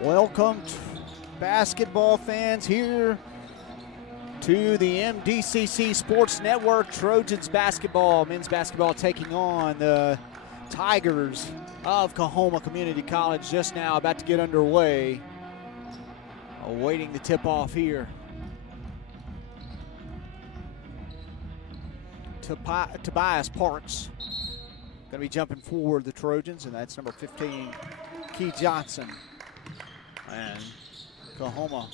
Welcome, basketball fans, here to the MDCC Sports Network. Trojans basketball, men's basketball, taking on the Tigers of Coahoma Community College. Just now about to get underway. Awaiting the tip-off here. Tobias Parks going to be jumping forward the Trojans, and that's number 15, Key Johnson. And Coahoma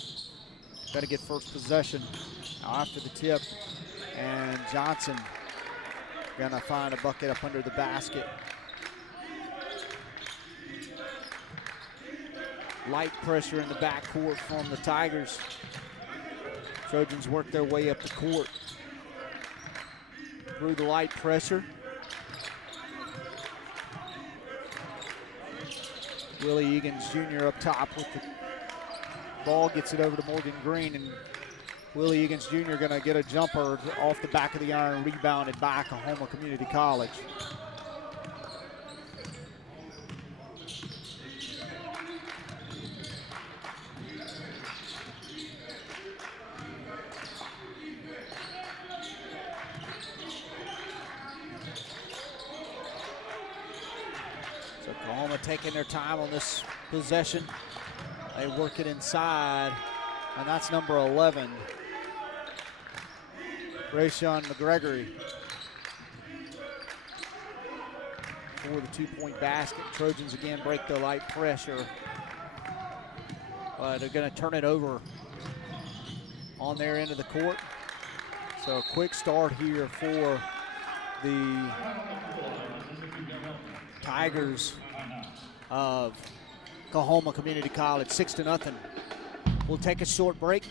got to get first possession after the tip, and Johnson going to find a bucket up under the basket. Light pressure in the backcourt from the Tigers. Trojans work their way up the court through the light pressure. Willie Egan's Jr. up top with the ball, gets it over to Morgan Green, and Willie Egan's Jr. going to get a jumper off the back of the iron, rebounded by Coahoma Community College. Coahoma taking their time on this possession. They work it inside, and that's number 11, Rayshawn McGregory, for the two-point basket. Trojans again break the light pressure, but they're going to turn it over on their end of the court. So a quick start here for the Tigers of Coahoma Community College, 6-0. We'll take a short break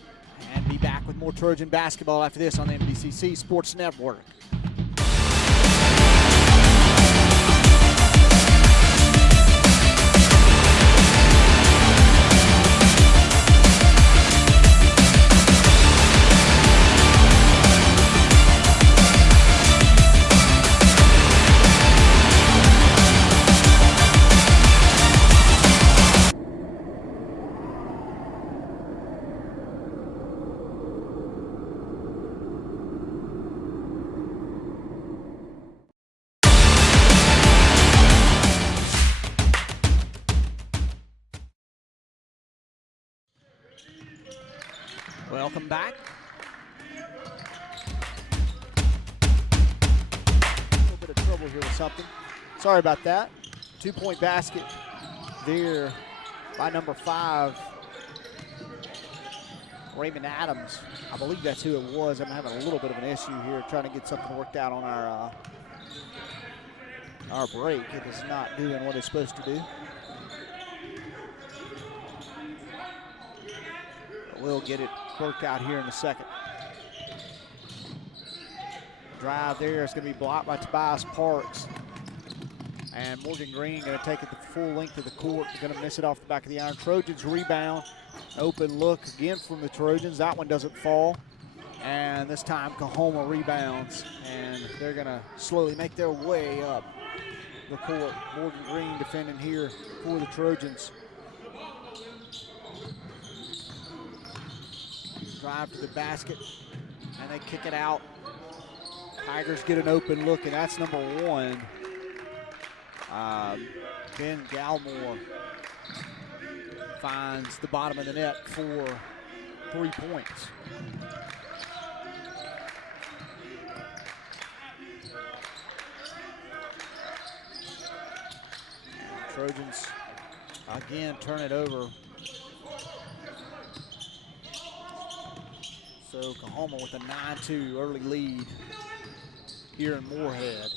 and be back with more Trojan basketball after this on the MDCC Sports Network. Welcome back. A little bit of trouble here with something. Sorry about that. Two-point basket there by number 5, Raymond Adams. I believe that's who it was. I'm having a little bit of an issue here trying to get something worked out on our break. It is not doing what it's supposed to do. We'll get it worked out here in a second. Drive there, it's going to be blocked by Tobias Parks. And Morgan Green going to take it the full length of the court. They're going to miss it off the back of the iron. Trojans rebound. Open look again from the Trojans. That one doesn't fall. And this time Coahoma rebounds. And they're going to slowly make their way up the court. Morgan Green defending here for the Trojans. Drive to the basket, and they kick it out. Tigers get an open look, and that's number 1, Ben Galmore finds the bottom of the net for 3 points. Trojans again turn it over. So Coahoma with a 9-2 early lead here in Moorhead.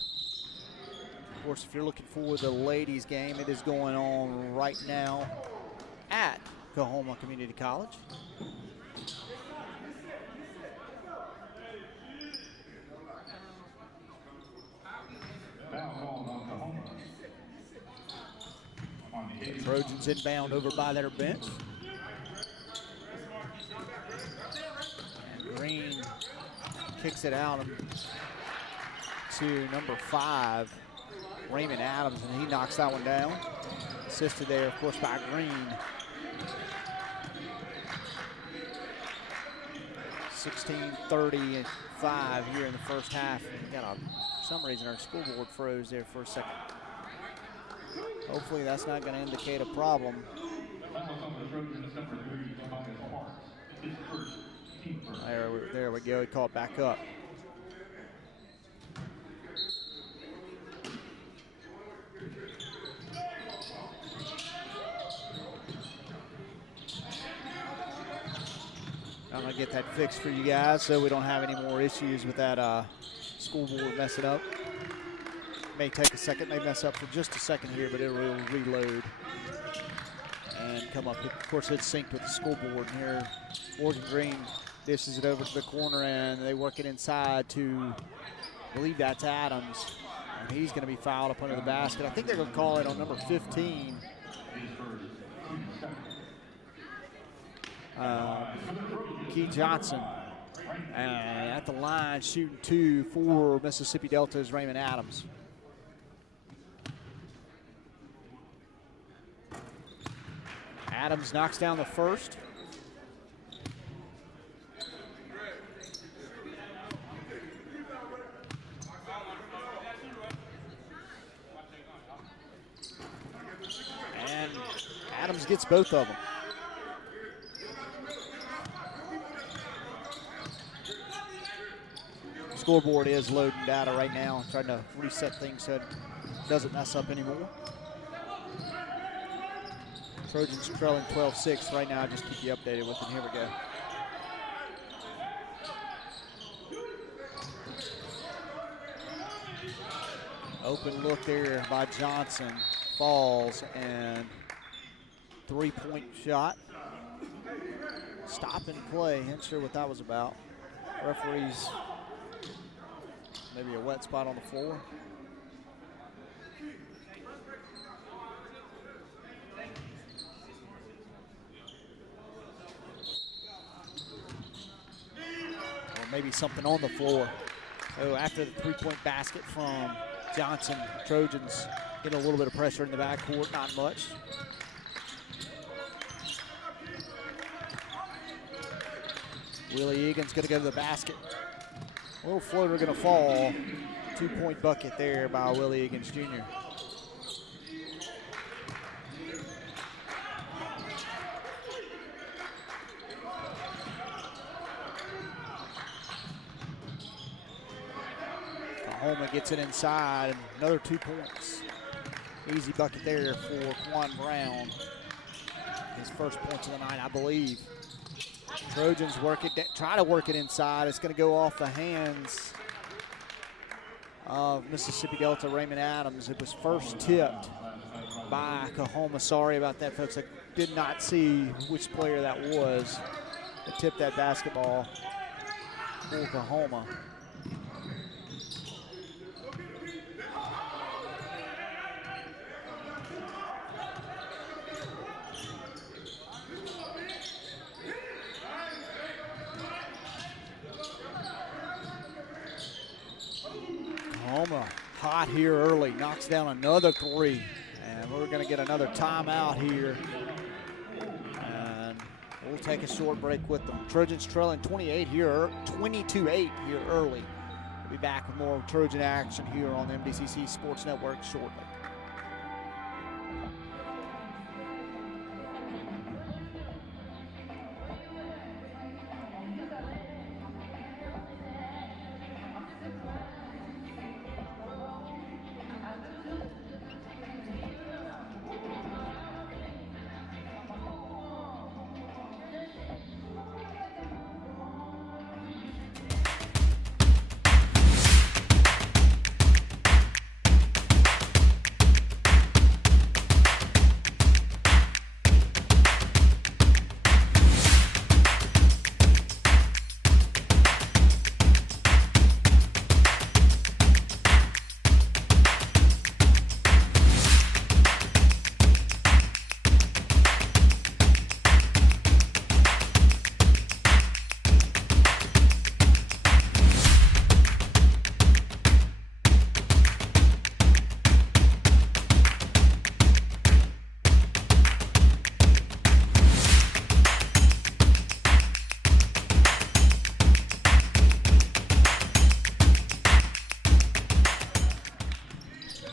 Of course, if you're looking for the ladies game, it is going on right now at Coahoma Community College. Trojans inbound over by their bench. Green kicks it out to number 5, Raymond Adams, and he knocks that one down. Assisted there, of course, by Green. 16:35 here in the first half. For some reason our scoreboard froze there for a second. Hopefully that's not going to indicate a problem. There we go, he caught back up. I'm going to get that fixed for you guys so we don't have any more issues with that scoreboard messing up. May take a second, may mess up for just a second here, but it will reload and come up. Of course, it's synced with the scoreboard. And here, Morgan Green dishes it over to the corner, and they work it inside to, I believe that's Adams. And he's going to be fouled up under the basket. I think they're going to call it on number 15. Key Johnson. At the line, shooting 2 for Mississippi Delta is Raymond Adams. Adams knocks down the first. And Adams gets both of them. Scoreboard is loading data right now, trying to reset things so it doesn't mess up anymore. Trojans trailing 12-6 right now. Just keep you updated with it. Here we go. Open look there by Johnson. Falls and three-point shot. Stop and play. Not sure what that was about. Referees, maybe a wet spot on the floor. Maybe something on the floor. So after the three-point basket from Johnson, Trojans get a little bit of pressure in the backcourt, not much. Willie Egan's gonna go to the basket. A little floater gonna fall. 2-point bucket there by Willie Egan's Jr. Coahoma gets it inside, another 2 points. Easy bucket there for Quan Brown. His first points of the night, I believe. Trojans try to work it inside. It's going to go off the hands of Mississippi Delta Raymond Adams. It was first tipped by Coahoma. Sorry about that, folks. I did not see which player that was that tipped that basketball for Coahoma. Coahoma hot here early, knocks down another three, and we're going to get another timeout here, and we'll take a short break with them. Trojans trailing 22-8 here early. We'll be back with more Trojan action here on the MDCC Sports Network shortly.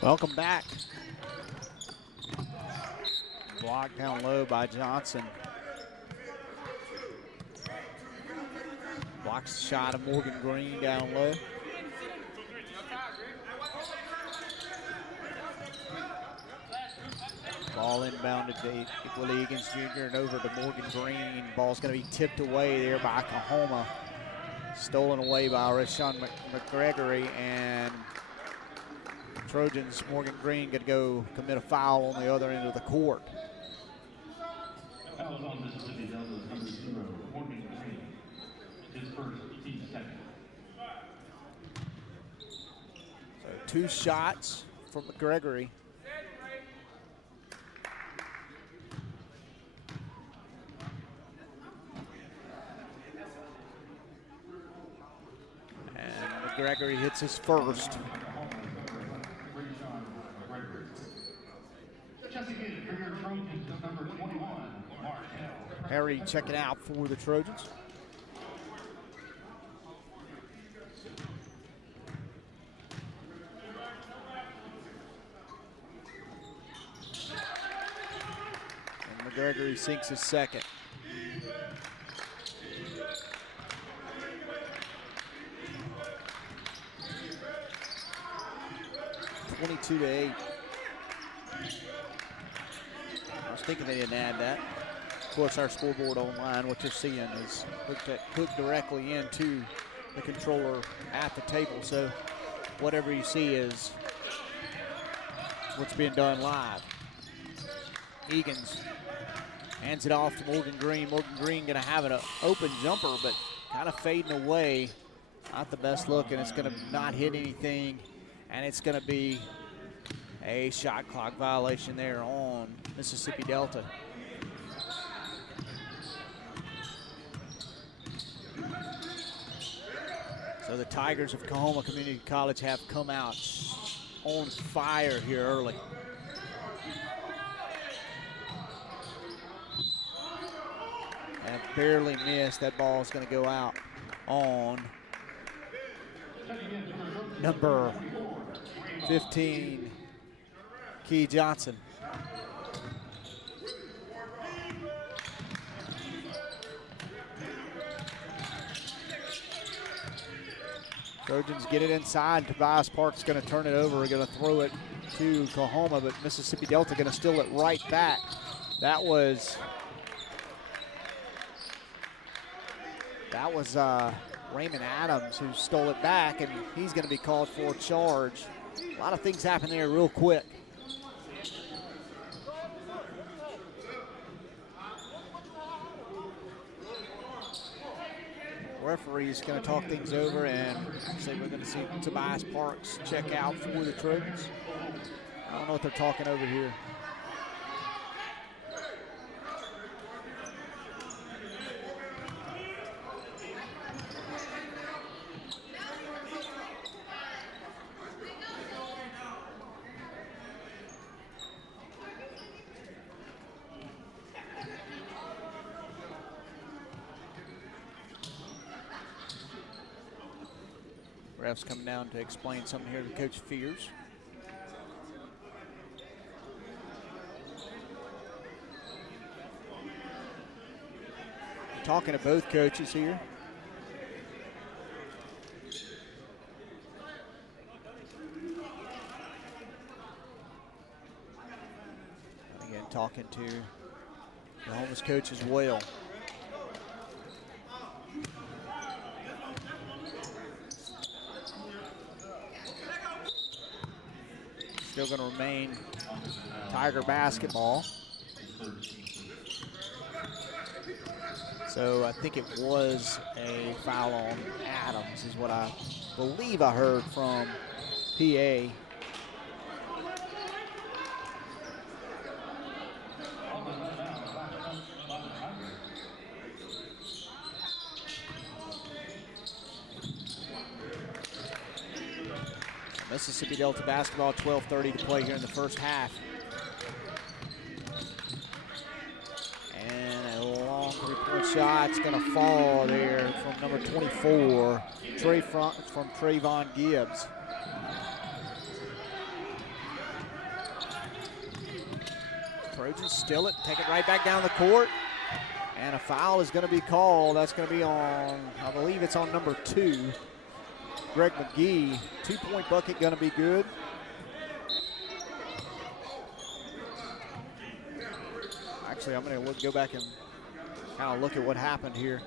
Welcome back. Blocked down low by Johnson. Blocks the shot of Morgan Green down low. Ball inbounded to Willie Egan's Jr. and over to Morgan Green. Ball's going to be tipped away there by Coahoma. Stolen away by Rashawn McGregory, and Trojans, Morgan Green, going to go commit a foul on the other end of the court. Foul on Mississippi Delta's number 0, Morgan Green. His first team second. So 2 shots from McGregory. Gregory hits his first. Harry checking out for the Trojans. And McGregory sinks his second. 22-8. I was thinking they didn't add that. Of course, our scoreboard online, what you're seeing is hooked directly into the controller at the table. So whatever you see is what's being done live. Egan's hands it off to Morgan Green. Morgan Green going to have an open jumper, but kind of fading away. Not the best look, and it's going to not hit anything. And it's going to be a shot clock violation there on Mississippi Delta. So the Tigers of Coahoma Community College have come out on fire here early. And barely missed. That ball is going to go out on number 15, Key Johnson. Trojans get it inside. Tobias Park's going to turn it over. We're going to throw it to Coahoma, but Mississippi Delta going to steal it right back. That was Raymond Adams who stole it back, and he's going to be called for a charge. A lot of things happen there real quick. Referee's going to talk things over, and say we're going to see Tobias Parks check out for the Trojans. I don't know what they're talking over here. Ref's coming down to explain something here to Coach Fears. Talking to both coaches here. Again, talking to the Coahuma's coach as well. Still going to remain Tiger basketball. So I think it was a foul on Adams is what I believe I heard from PA. Mississippi Delta basketball, 12:30 to play here in the first half. And a long three-point shot's going to fall there from number 24, from Trayvon Gibbs. Trojans steal it, take it right back down the court. And a foul is going to be called. That's going to be on, I believe it's on number 2, Greg McGee. 2-point bucket going to be good. Actually, I'm going to go back and kind of look at what happened here.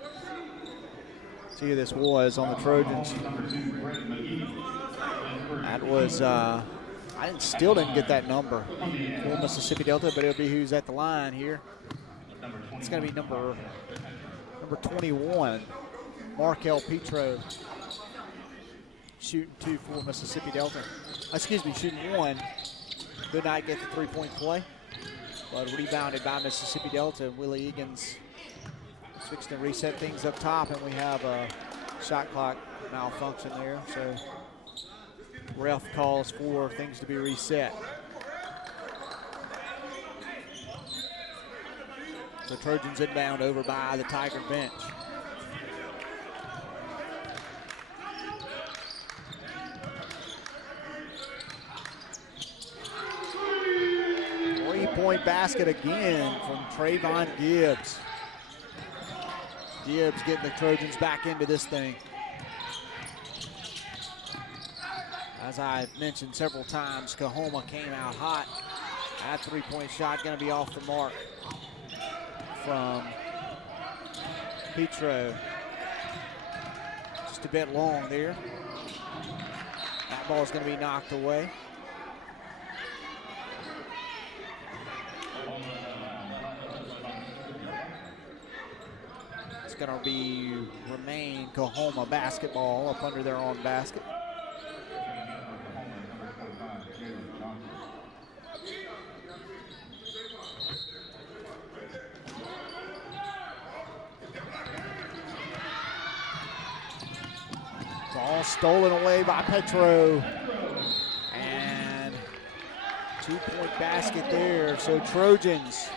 See who this was on the Trojans. That was, still didn't get that number for Mississippi Delta, but it'll be who's at the line here. It's going to be number 21, Markel Petro, shooting 2 for Mississippi Delta. Excuse me, shooting 1. Could not get the 3-point play, but rebounded by Mississippi Delta. And Willie Egan's fixing to reset things up top, and we have a shot clock malfunction there. So ref calls for things to be reset. The Trojans inbound over by the Tiger bench. Three-point basket again from Trayvon Gibbs. Gibbs getting the Trojans back into this thing. As I've mentioned several times, Coahoma came out hot. That 3-point shot going to be off the mark from Petro. Just a bit long there. That ball is going to be knocked away. It's going to remain Coahoma basketball up under their own basket. Ball stolen away by Petro. And 2-point basket there. So Trojans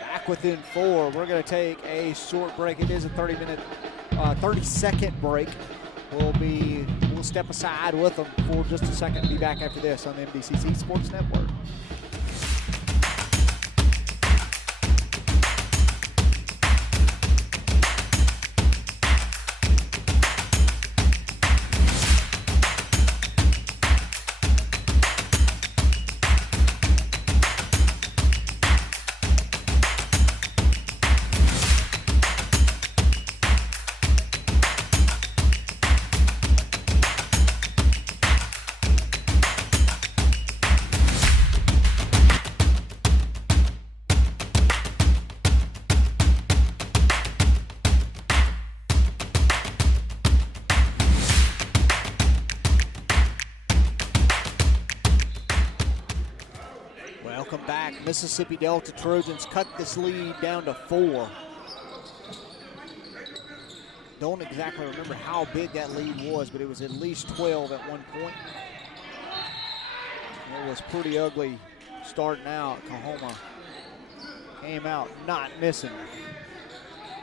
back within 4. We're going to take a short break. It is a 30-second break. We'll step aside with them for just a second and be back after this on the MDCC Sports Network. Welcome back. Mississippi Delta Trojans cut this lead down to 4. Don't exactly remember how big that lead was, but it was at least 12 at one point. It was pretty ugly starting out. Coahoma came out not missing.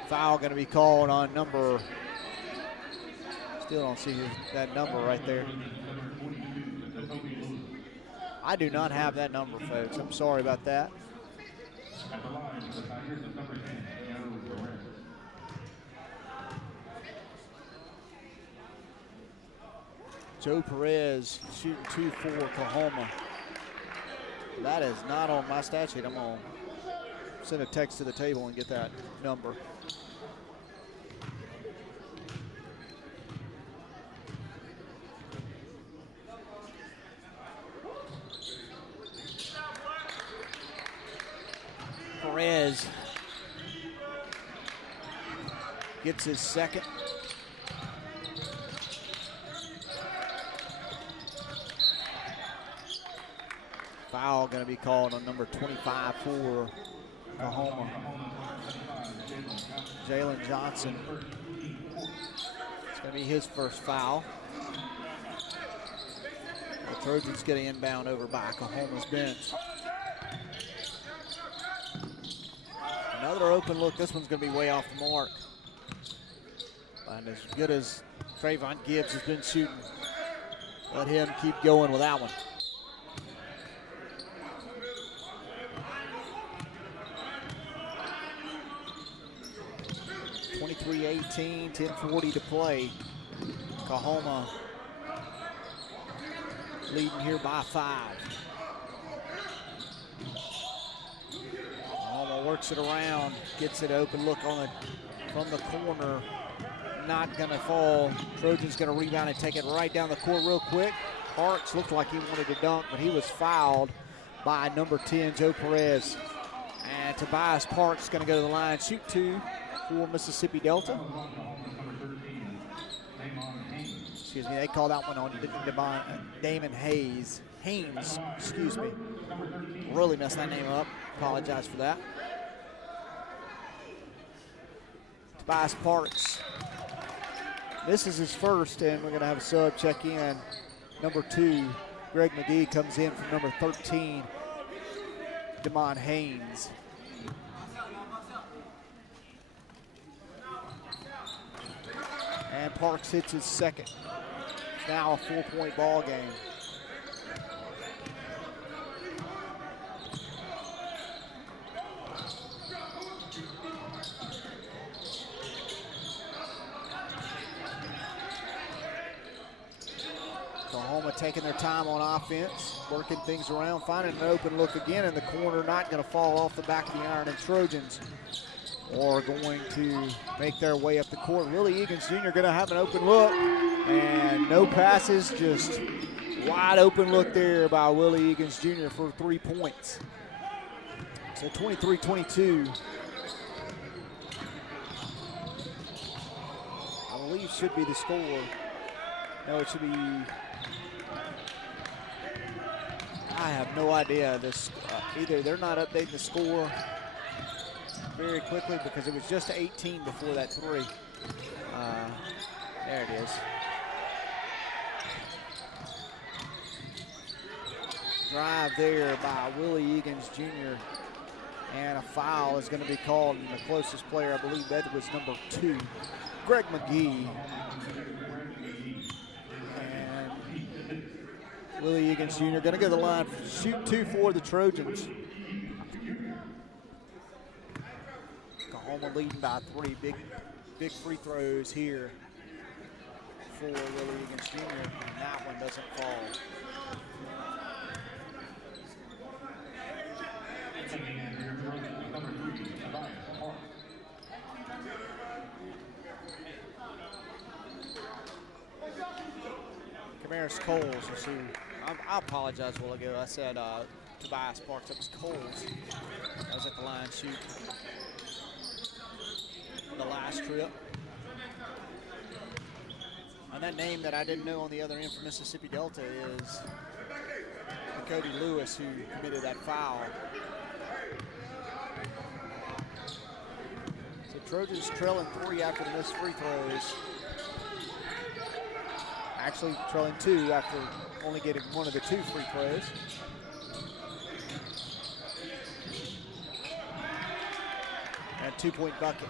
Foul going to be called on number, still don't see that number right there. I do not have that number, folks. I'm sorry about that. Joe Perez shooting 2 for Coahoma. That is not on my stat sheet. I'm going to send a text to the table and get that number. Perez gets his second. Foul going to be called on number 25 for Coahoma. Jalen Johnson. It's going to be his first foul. The Trojans get an inbound over by Coahoma's bench. Another open look. This one's going to be way off the mark. And as good as Trayvon Gibbs has been shooting, let him keep going with that one. 23-18, 10:40 to play. Coahoma leading here by 5. Coahoma works it around, gets it open look on from the corner. Not gonna fall. Trojans gonna rebound and take it right down the court real quick. Parks looked like he wanted to dunk, but he was fouled by number 10, Joe Perez. And Tobias Parks gonna go to the line, shoot 2 for Mississippi Delta. Excuse me, they called that one on Damon Haynes, excuse me. Really messed that name up, apologize for that. Tobias Parks, this is his first, and we're gonna have a sub check in. Number 2, Greg McGee comes in from number 13, Damon Haynes. And Parks hits his second. Now a 4-point ball game. Coahoma taking their time on offense, working things around, finding an open look again in the corner, not going to fall off the back of the iron, and Trojans are going to make their way up the court. Willie Egan's Jr. going to have an open look, and no passes, just wide open look there by Willie Egan's Jr. for 3 points. So 23-22. I believe should be the score. No, it should be, I have no idea. This either they're not updating the score very quickly because it was just 18 before that 3. There it is. Drive there by Willie Egan's Jr. And a foul is going to be called, and the closest player, I believe that was number 2, Greg McGee. And Willie Egan's Jr. going to go to the line, shoot 2 for the Trojans. Coahoma leading by 3. Big free throws here for Willie Egan's Jr. And that one doesn't fall. Camaris Coles is who, I apologize a while ago. I said Tobias Parks, it was Coles. That was at the line shoot the last trip. And that name that I didn't know on the other end for Mississippi Delta is Cody Lewis, who committed that foul. So Trojans trailing 3 after the missed free throws. Actually trailing 2 after only getting 1 of the 2 free throws. And 2-point bucket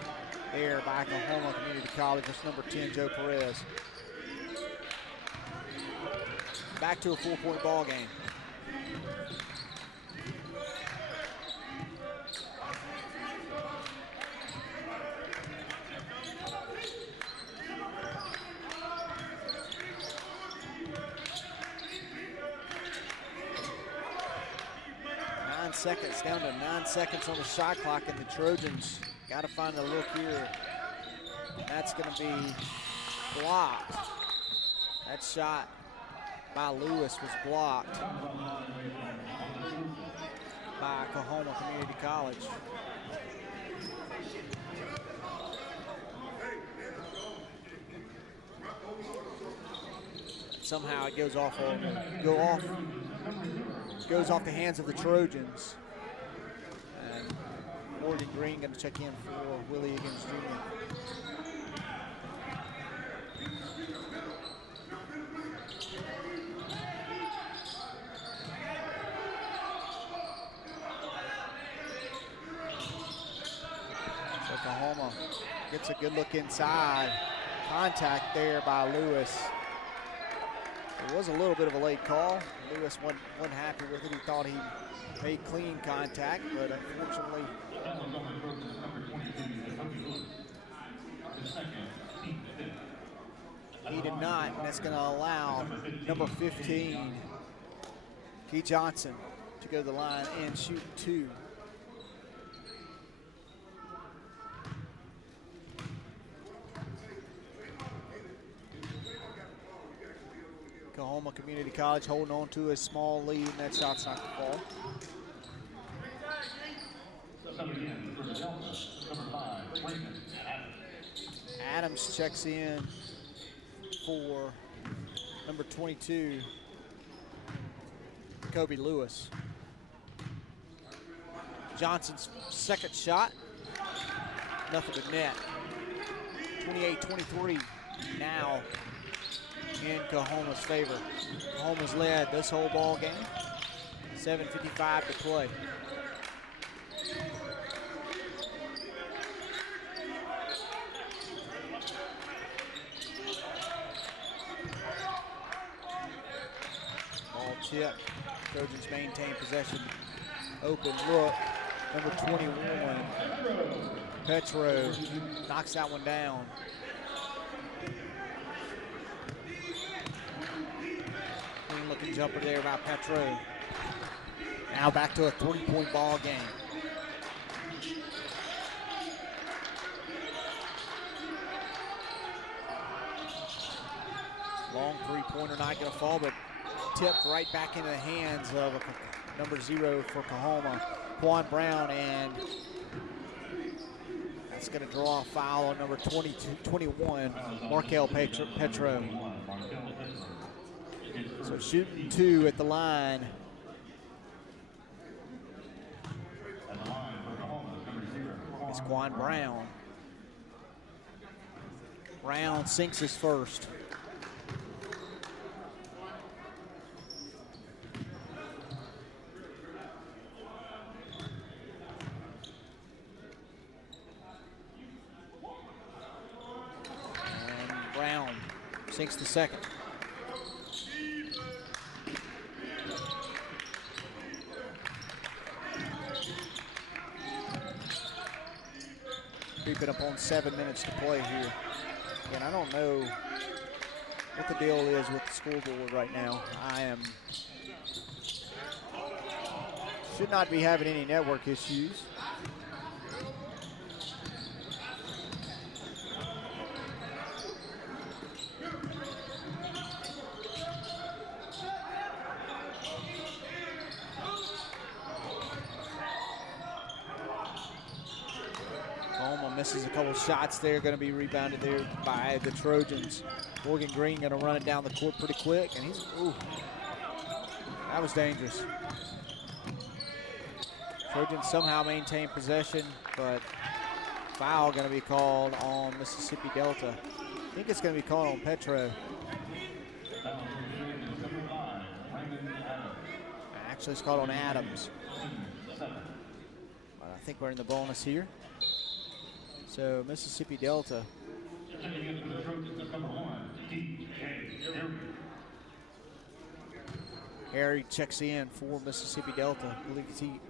there by Coahoma Community College. That's number 10, Joe Perez. Back to a 4-point ball game. Seconds, down to 9 seconds on the shot clock, and the Trojans got to find a look here. That's going to be blocked. That shot by Lewis was blocked by Coahoma Community College. Somehow it goes off the hands of the Trojans. And Morgan Green going to check in for Willie Egan's Jr. So Coahoma gets a good look inside. Contact there by Lewis. It was a little bit of a late call. Lewis wasn't happy with it. He thought he made clean contact, but unfortunately that's going to allow number 15, Key Johnson, to go to the line and shoot 2. Coahoma Community College holding on to a small lead, and that shot's not going to fall. Adams checks in for number 22, Kobe Lewis. Johnson's second shot, nothing but net. 28-23 now in Coahoma's favor. Coahoma's led this whole ball game. 7:55 to play. Ball tip. Trojans maintain possession. Open look. Number 21, Petro, knocks that one down. Clean looking jumper there by Petro. Now back to a 3-point ball game. Long 3-pointer not gonna fall, but tipped right back into the hands of number 0 for Coahoma, Quan Brown, and that's gonna draw a foul on number 21, Markel Petro. So shooting 2 at the line. It's Quan Brown. Brown sinks his first. And Brown sinks the second. Creeping up on 7 minutes to play here. And I don't know what the deal is with the scoreboard right now. Should not be having any network issues. Misses a couple shots there, going to be rebounded there by the Trojans. Morgan Green going to run it down the court pretty quick, and he's, ooh, that was dangerous. Trojans somehow maintain possession, but foul going to be called on Mississippi Delta. I think it's going to be called on Petro. Actually, it's called on Adams. But I think we're in the bonus here. So Mississippi Delta. Harry checks in for Mississippi Delta.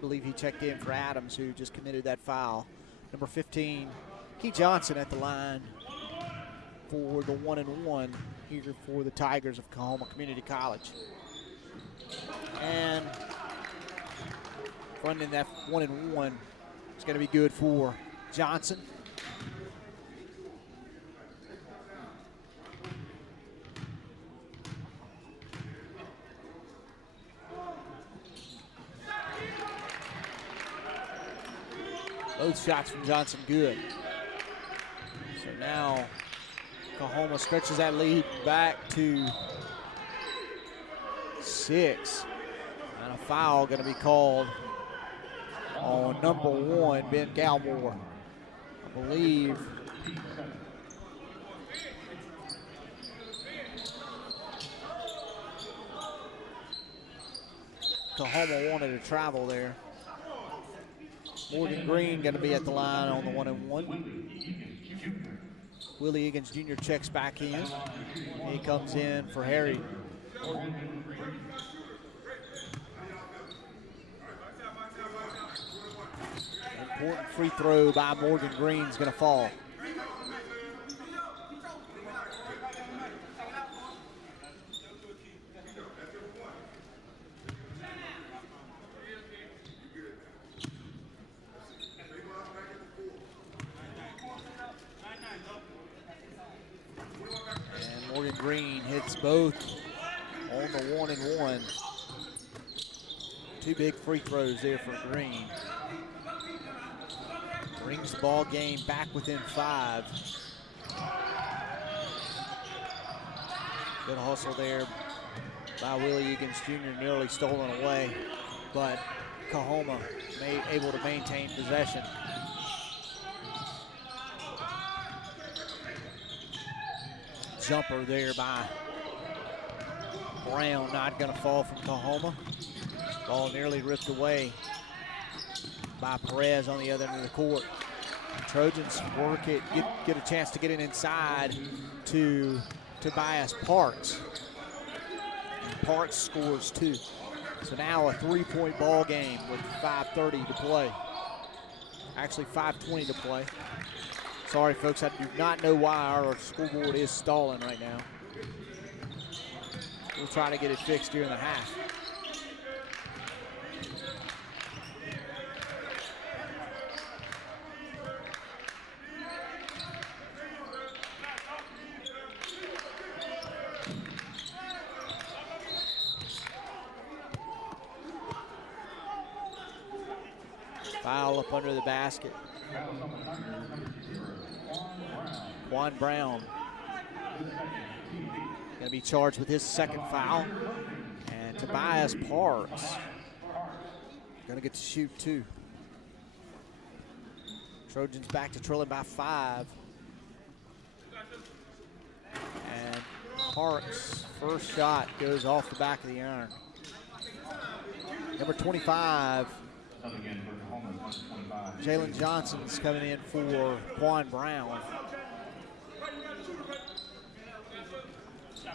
Believe he checked in for Adams, who just committed that foul. Number 15, Key Johnson at the line for the 1-and-1 here for the Tigers of Coahoma Community College. And running that 1-and-1 is going to be good for Johnson. Both shots from Johnson good. So now Coahoma stretches that lead back to 6. And a foul going to be called on number 1, Ben Galmore. I believe Coahoma wanted to travel there. Morgan Green going to be at the line on the 1-and-1. Willie Egan's Jr. checks back in. He comes in for Harry. Important free throw by Morgan Green is going to fall. Green hits both on the 1-and-1. 2 big free throws there for Green. Brings the ball game back within 5. Good hustle there by Willie Egan's Jr., nearly stolen away, but Coahoma able to maintain possession. Jumper there by Brown, not gonna fall from Coahoma. Ball nearly ripped away by Perez on the other end of the court. Trojans work it, get a chance to get it inside to Tobias Parks. And Parks scores 2. So now a 3-point ball game with 5:30 to play. Actually 5:20 to play. Sorry folks, I do not know why our scoreboard is stalling right now. We'll try to get it fixed during the half. Foul up under the basket. Juan Brown going to be charged with his second foul. And Tobias Parks going to get to shoot 2. Trojans back to trailing by 5. And Parks' first shot goes off the back of the iron. Number 25. Jalen Johnson's coming in for Juan Brown.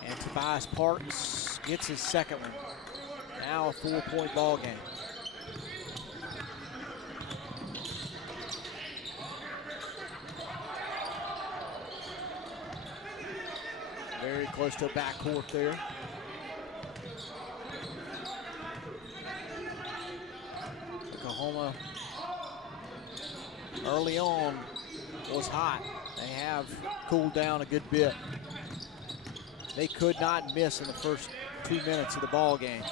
And Tobias Parks gets his second one. Now a 4-point ball game. Very close to a backcourt there. Coahoma early on was hot. They have cooled down a good bit. They could not miss in the first 2 minutes of the ball game.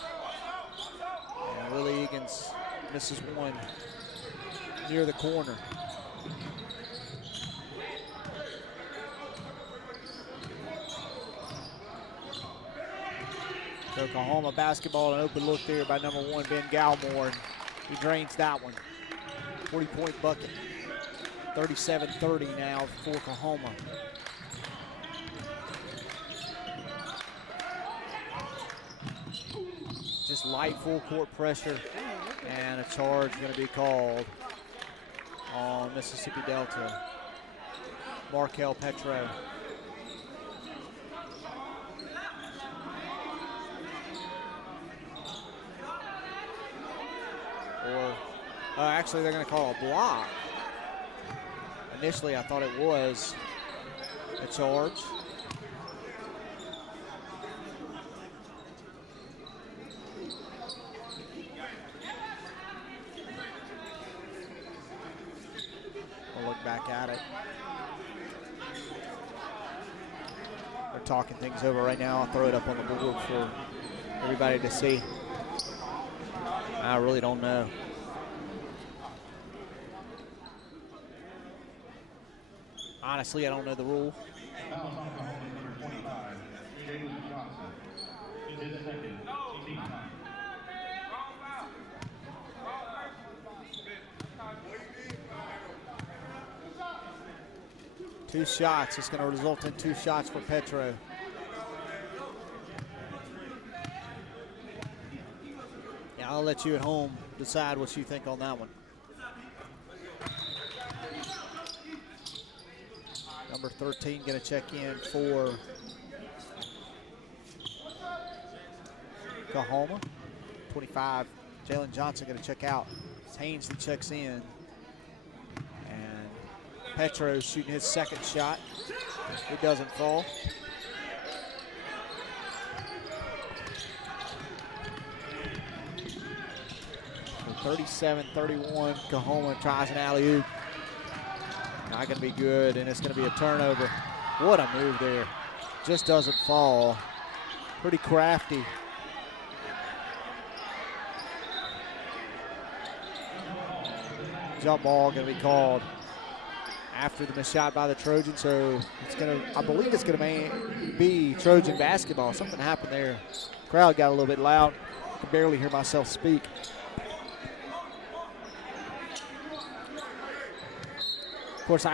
And Willie Egan's misses one near the corner. So Coahoma basketball, an open look there by number 1, Ben Galmore. He drains that one. 40-point bucket. 37-30 now for Coahoma. Just light full court pressure, and a charge going to be called on Mississippi Delta. Markel Petro. Or actually they're going to call a block. Initially I thought it was a charge. We'll look back at it. They're talking things over right now. I'll throw it up on the board for everybody to see. I really don't know. Honestly, I don't know the rule. Two shots. It's going to result in 2 shots for Petro. Yeah, I'll let you at home decide what you think on that one. Number 13 going to check in for Coahoma. 25, Jalen Johnson going to check out. Hainsley checks in. And Petro shooting his second shot. It doesn't fall. So 37-31, Coahoma tries an alley-oop. Not going to be good, and it's going to be a turnover. What a move there. Just doesn't fall. Pretty crafty. Jump ball going to be called after the missed shot by the Trojans. So it's going to, I believe it's going to be Trojan basketball. Something happened there. Crowd got a little bit loud. I could barely hear myself speak. Of course,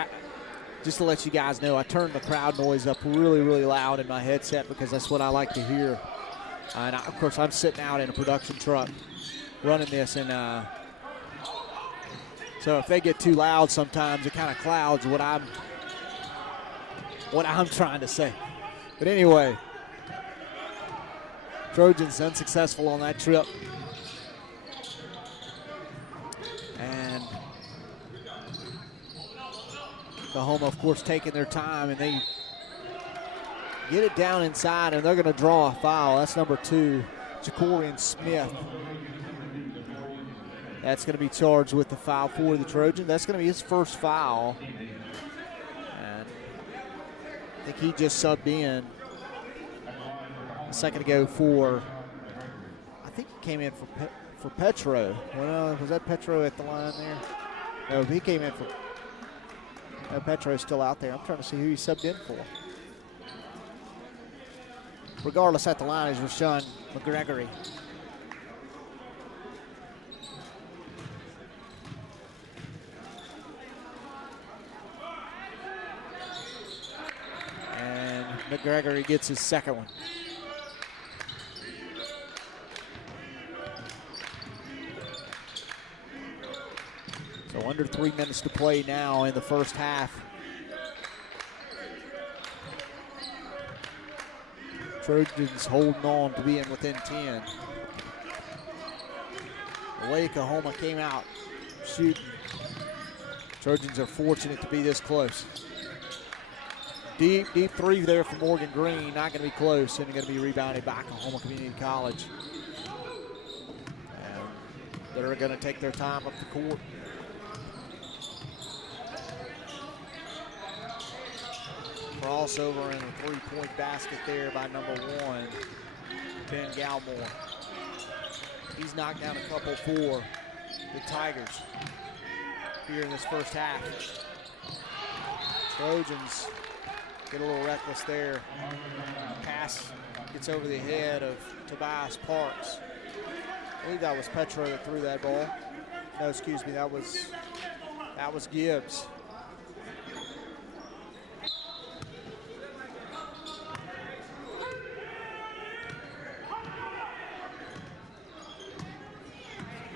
just to let you guys know, I turned the crowd noise up really, really loud in my headset because that's what I like to hear. And of course, I'm sitting out in a production truck running this, and so if they get too loud sometimes, it kind of clouds what I'm trying to say. But anyway, Trojans unsuccessful on that trip. And Coahoma, of course, taking their time, and they get it down inside, and they're going to draw a foul. That's number 2, Jacorian Smith. That's going to be charged with the foul for the Trojans. That's going to be his first foul. And I think he just subbed in a second ago for, I think he came in for Petro. Well, was that Petro at the line there? No, he came in for, no, Petro's still out there. I'm trying to see who he subbed in for. Regardless, at the line is Rashawn McGregory. And McGregory gets his second one. So under 3 minutes to play now in the first half. Trojans holding on to being within 10. The way Coahoma came out shooting, Trojans are fortunate to be this close. Deep three there from Morgan Green, not going to be close, and going to be rebounded by Coahoma Community College. And they're going to take their time up the court. Crossover and a three-point basket there by number 1, Ben Galmore. He's knocked down a couple for the Tigers here in this first half. Trojans get a little reckless there. Pass gets over the head of Tobias Parks. I believe that was Petro that threw that ball. No, excuse me, that was Gibbs.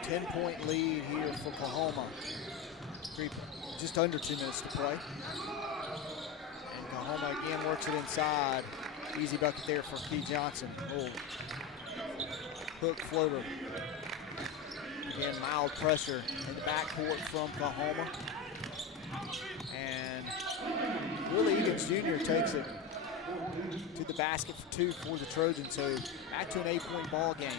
Ten-point lead here for Coahoma. Just under 2 minutes to play. And Coahoma again works it inside. Easy bucket there for Keith Johnson. Oh. Hook floater. Again, mild pressure in the backcourt from Coahoma. And Willie Egan's Jr. takes it to the basket for 2 for the Trojans. So back to an 8-point ball game.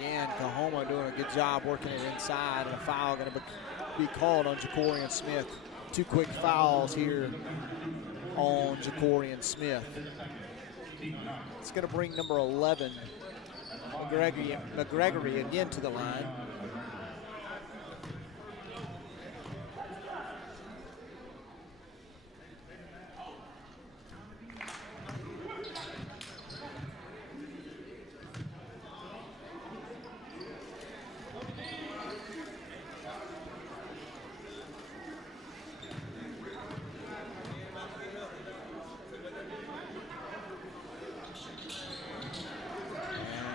Again, Coahoma doing a good job working it inside, and a foul going to be called on Jacorian Smith. 2 quick fouls here on Jacorian Smith. It's going to bring number 11, McGregory again to the line.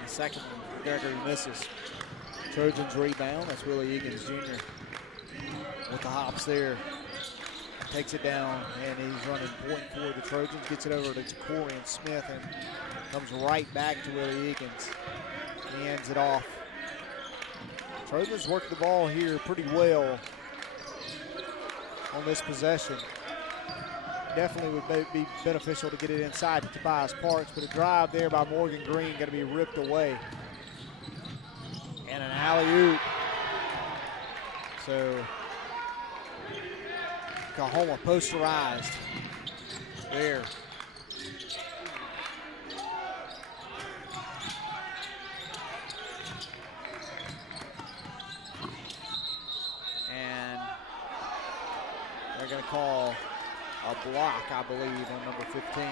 Second, Gregory misses. Trojans rebound. That's Willie Egan's Jr. with the hops there. Takes it down, and he's running point for the Trojans. Gets it over to Jacorian Smith and comes right back to Willie Egan's. He ends it off. Trojans work the ball here pretty well on this possession. Definitely would be beneficial to get it inside to Tobias Parks, but a drive there by Morgan Green going to be ripped away. And an alley-oop. So Coahoma posterized there. And they're going to call a block, I believe, on number 15.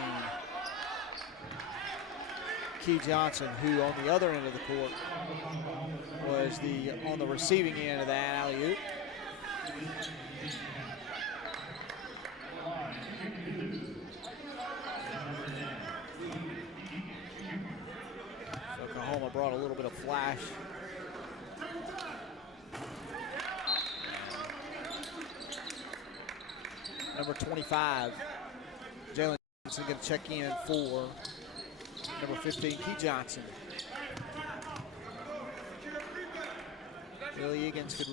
Key Johnson, who on the other end of the court was on the receiving end of that alley-oop. So Coahoma brought a little bit of flash. Number 25, Jalen Johnson going to check in for number 15, Key Johnson. Billy Egan's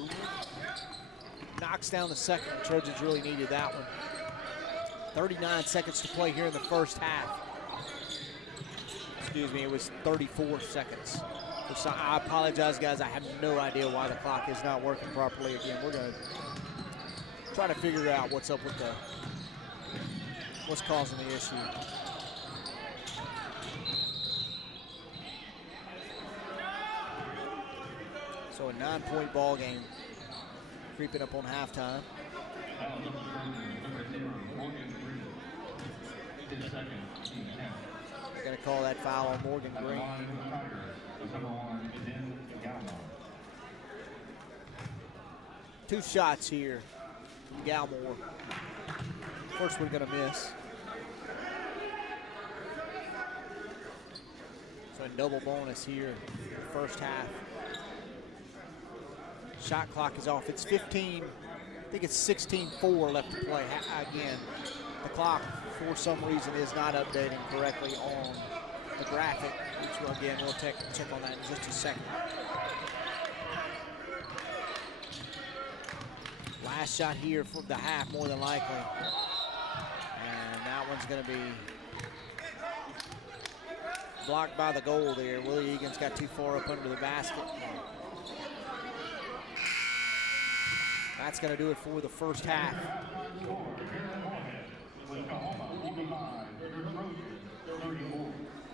knocks down the second. The Trojans really needed that one. 39 seconds to play here in the first half. Excuse me, it was 34 seconds. I apologize, guys. I have no idea why the clock is not working properly. Again, we're going to try to figure out what's up with what's causing the issue. So a 9-point ball game creeping up on halftime. They're going to call that foul on Morgan Green. Two shots here from Galmore. First one's going to miss. So a double bonus here in the first half. Shot clock is off. It's 15, I think it's 16-4 left to play. Again, the clock, for some reason, is not updating correctly on the graphic, which, again, we'll check on that in just a second. Last shot here for the half, more than likely. And that one's going to be blocked by the goal there. Willie Egan's got too far up under the basket. That's going to do it for the first half.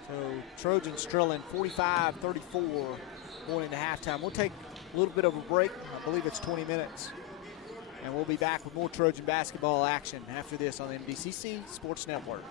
So Trojans trailing 45-34 going into halftime. We'll take a little bit of a break. I believe it's 20 minutes. And we'll be back with more Trojan basketball action after this on the MDCC Sports Network.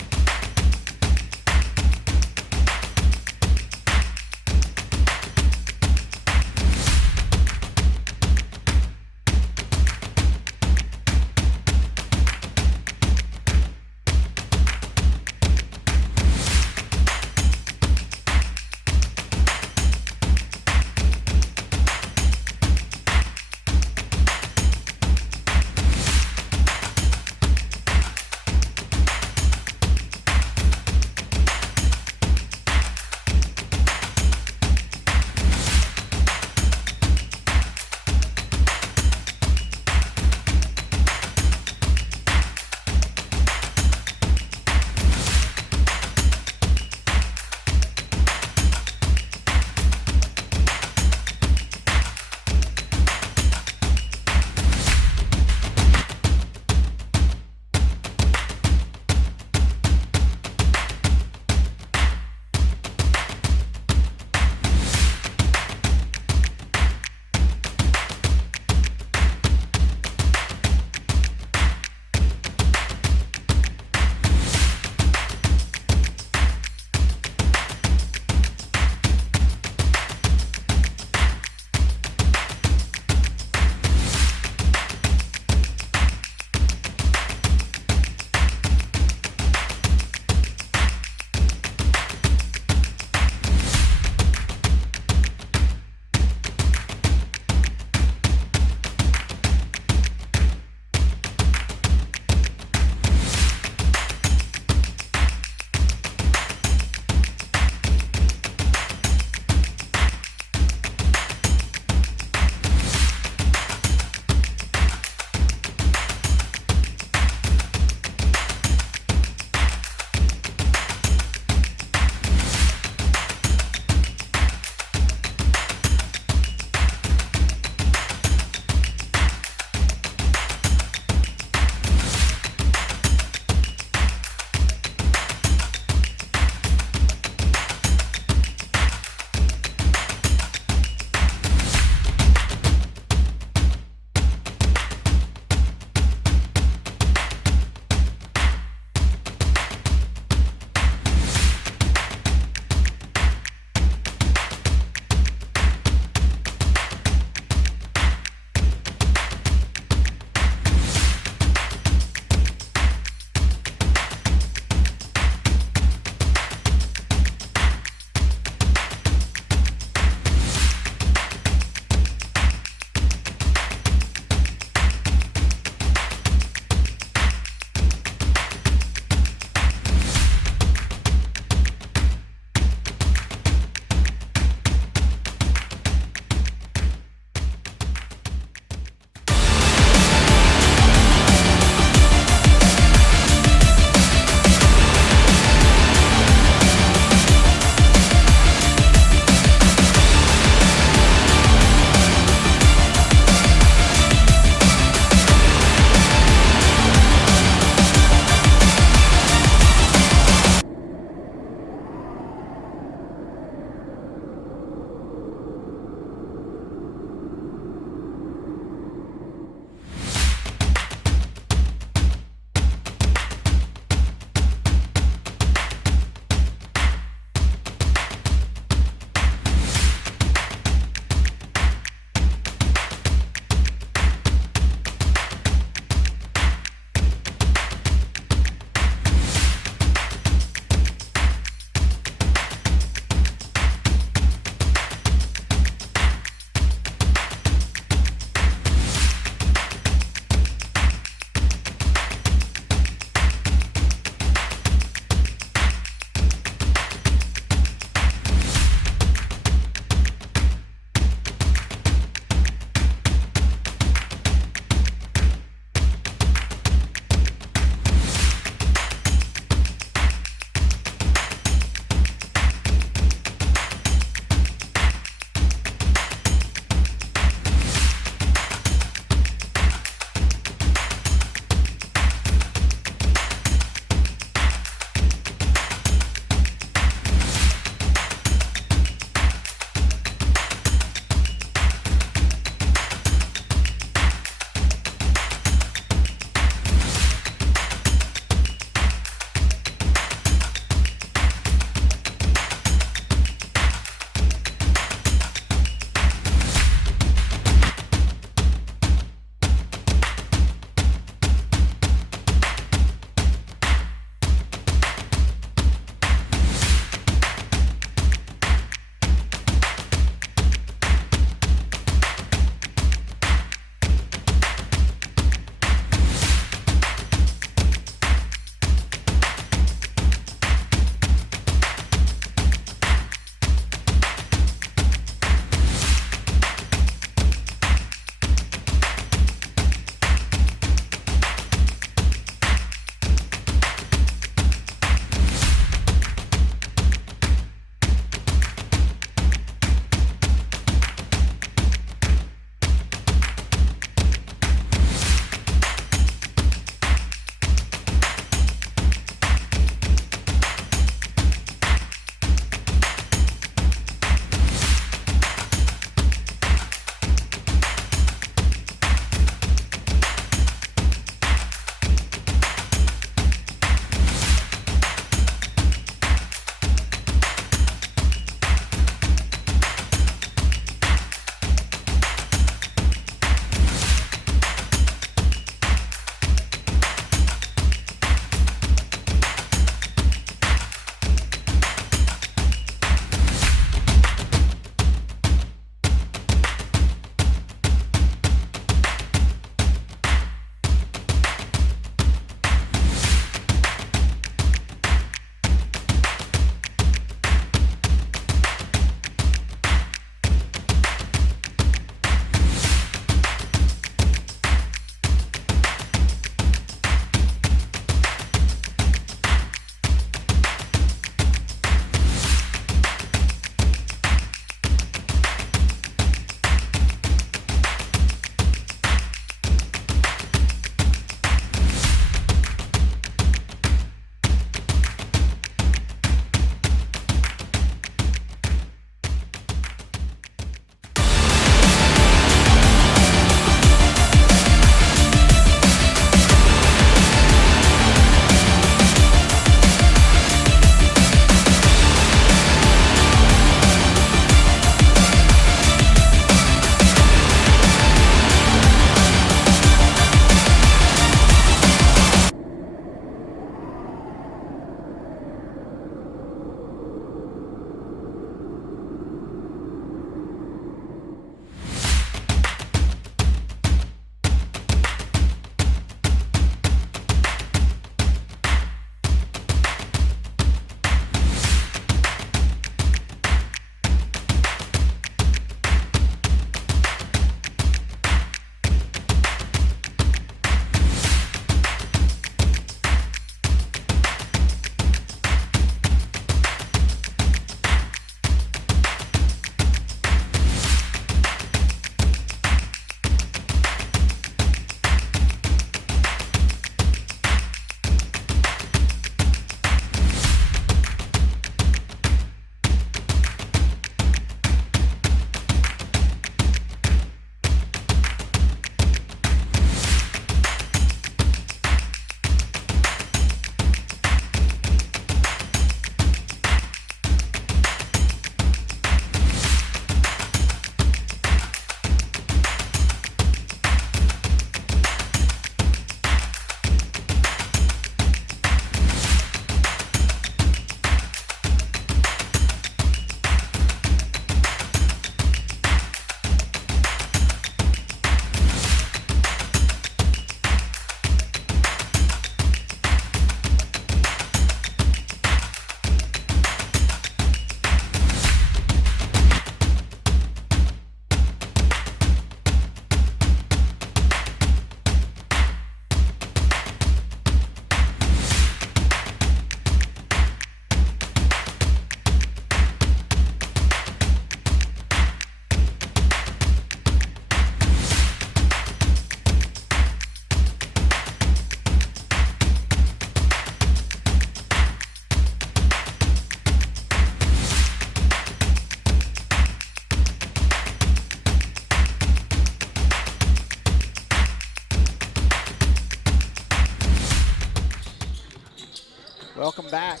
Welcome back.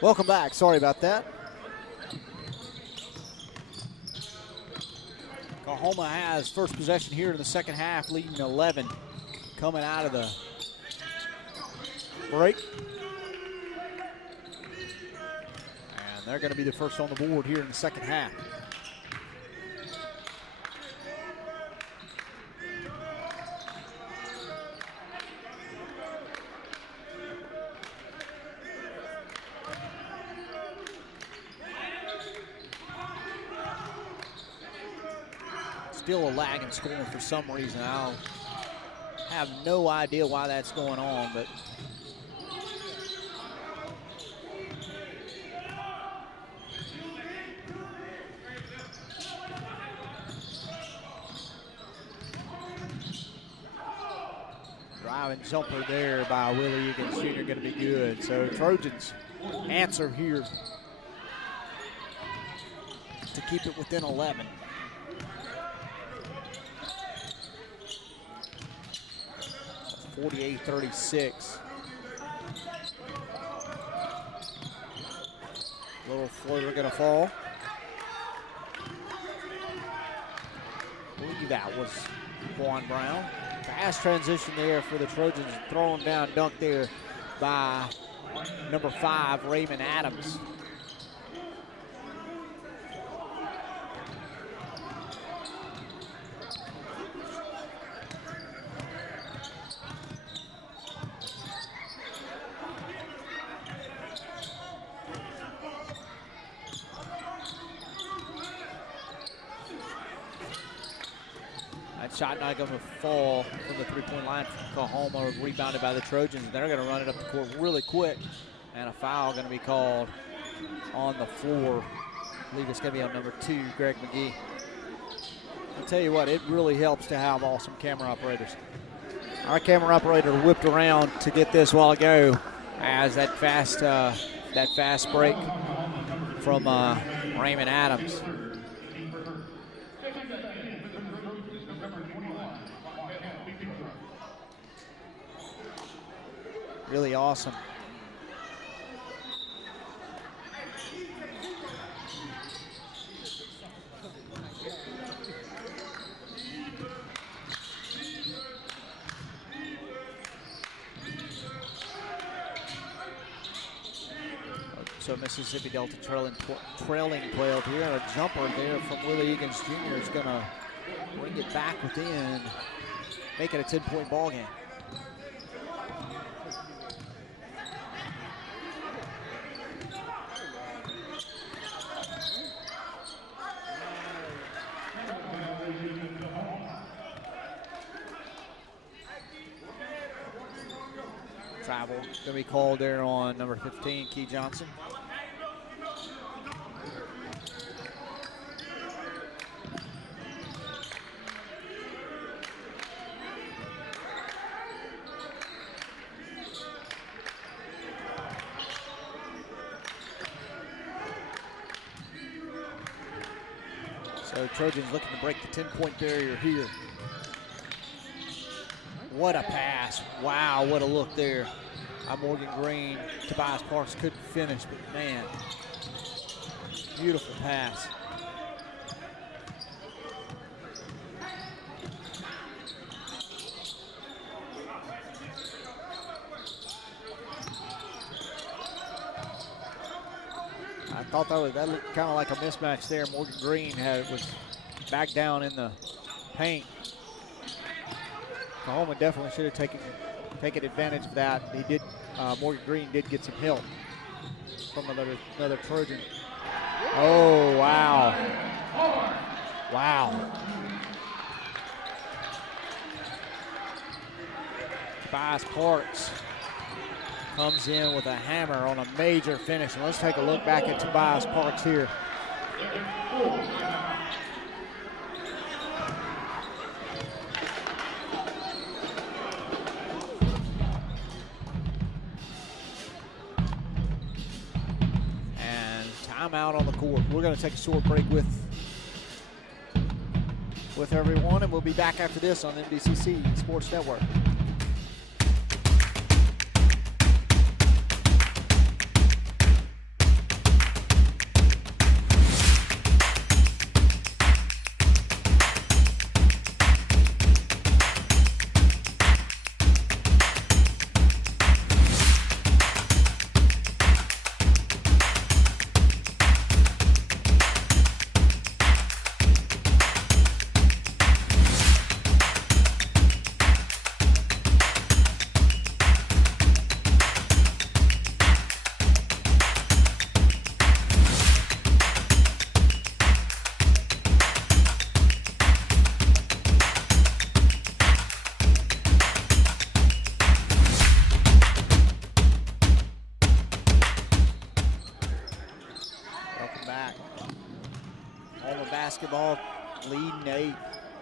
Welcome back. Sorry about that. Coahoma has first possession here in the second half, leading 11, coming out of the break. And they're going to be the first on the board here in the second half. Still a lag in scoring for some reason. I have no idea why that's going on, but driving jumper there by Willie Egan's Jr. going to be good. So Trojans answer here to keep it within 11. (48-36). Little floater gonna fall. I believe that was Juan Brown. Fast transition there for the Trojans. Thrown down, dunk there by number 5, Raymond Adams. Shot not going to fall from the three-point line from Coahoma, rebounded by the Trojans. They're going to run it up the court really quick, and a foul going to be called on the floor. I believe it's going to be on number 2, Greg McGee. I'll tell you what, it really helps to have awesome camera operators. Our camera operator whipped around to get this while ago as that fast break from Raymond Adams. Really awesome. So Mississippi Delta trailing 12 here. A jumper there from Willie Egan's Jr. is going to bring it back within, make it a 10-point ball game. Travel going to be called there on number 15, Key Johnson. So Trojans looking to break the 10-point barrier here. What a pass. Wow, what a look there. Morgan Green, Tobias Parks couldn't finish, but man, beautiful pass. I thought that looked kind of like a mismatch there. Morgan Green was back down in the paint. Coahoma definitely should have taken advantage of that. He did. Morgan Green did get some help from another Trojan. Oh, wow. Wow. Tobias Parks comes in with a hammer on a major finish. And let's take a look back at Tobias Parks here. Out on the court. We're going to take a short break with everyone, and we'll be back after this on MDCC Sports Network.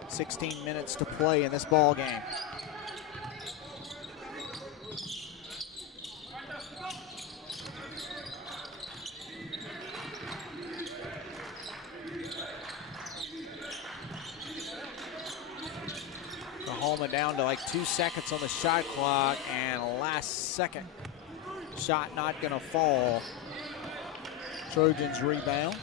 16 minutes to play in this ball game. Coahoma down to like 2 seconds on the shot clock, and last second shot not gonna fall. Trojans rebound.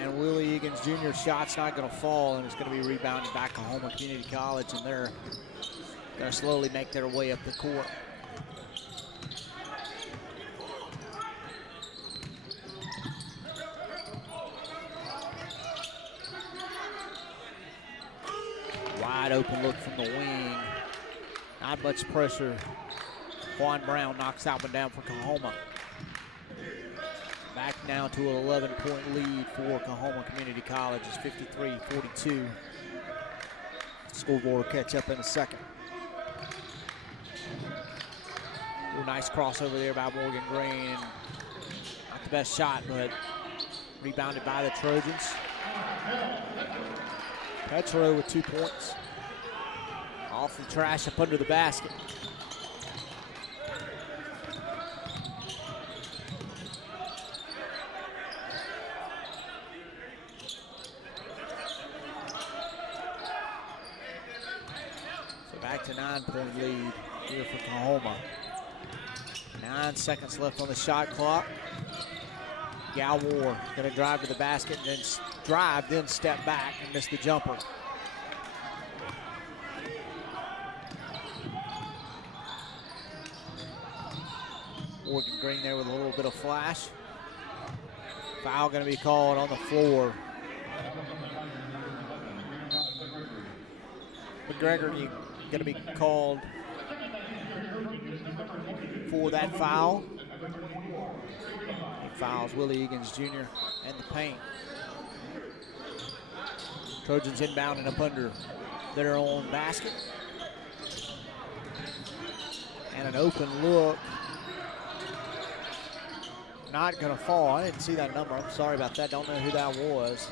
And Willie Egan's Jr. shot's not gonna fall, and it's gonna be rebounded by Coahoma Community College, and they're gonna slowly make their way up the court. Wide open look from the wing. Not much pressure. Juan Brown knocks that one down for Coahoma. Back now to an 11-point lead for Coahoma Community College. It's 53-42. Scoreboard will catch up in a second. Ooh, nice crossover there by Morgan Green. Not the best shot, but rebounded by the Trojans. Petro with 2 points. Off the trash up under the basket. So back to 9-point lead here for Coahoma. 9 seconds left on the shot clock. Galmore gonna drive to the basket and then then step back and miss the jumper. Morgan Green there with a little bit of flash. Foul gonna be called on the floor. McGregor gonna be called for that foul. He fouls Willie Egan's Jr. and the paint. Trojans inbounding up under their own basket. And an open look. Not gonna fall. I didn't see that number. I'm sorry about that. Don't know who that was.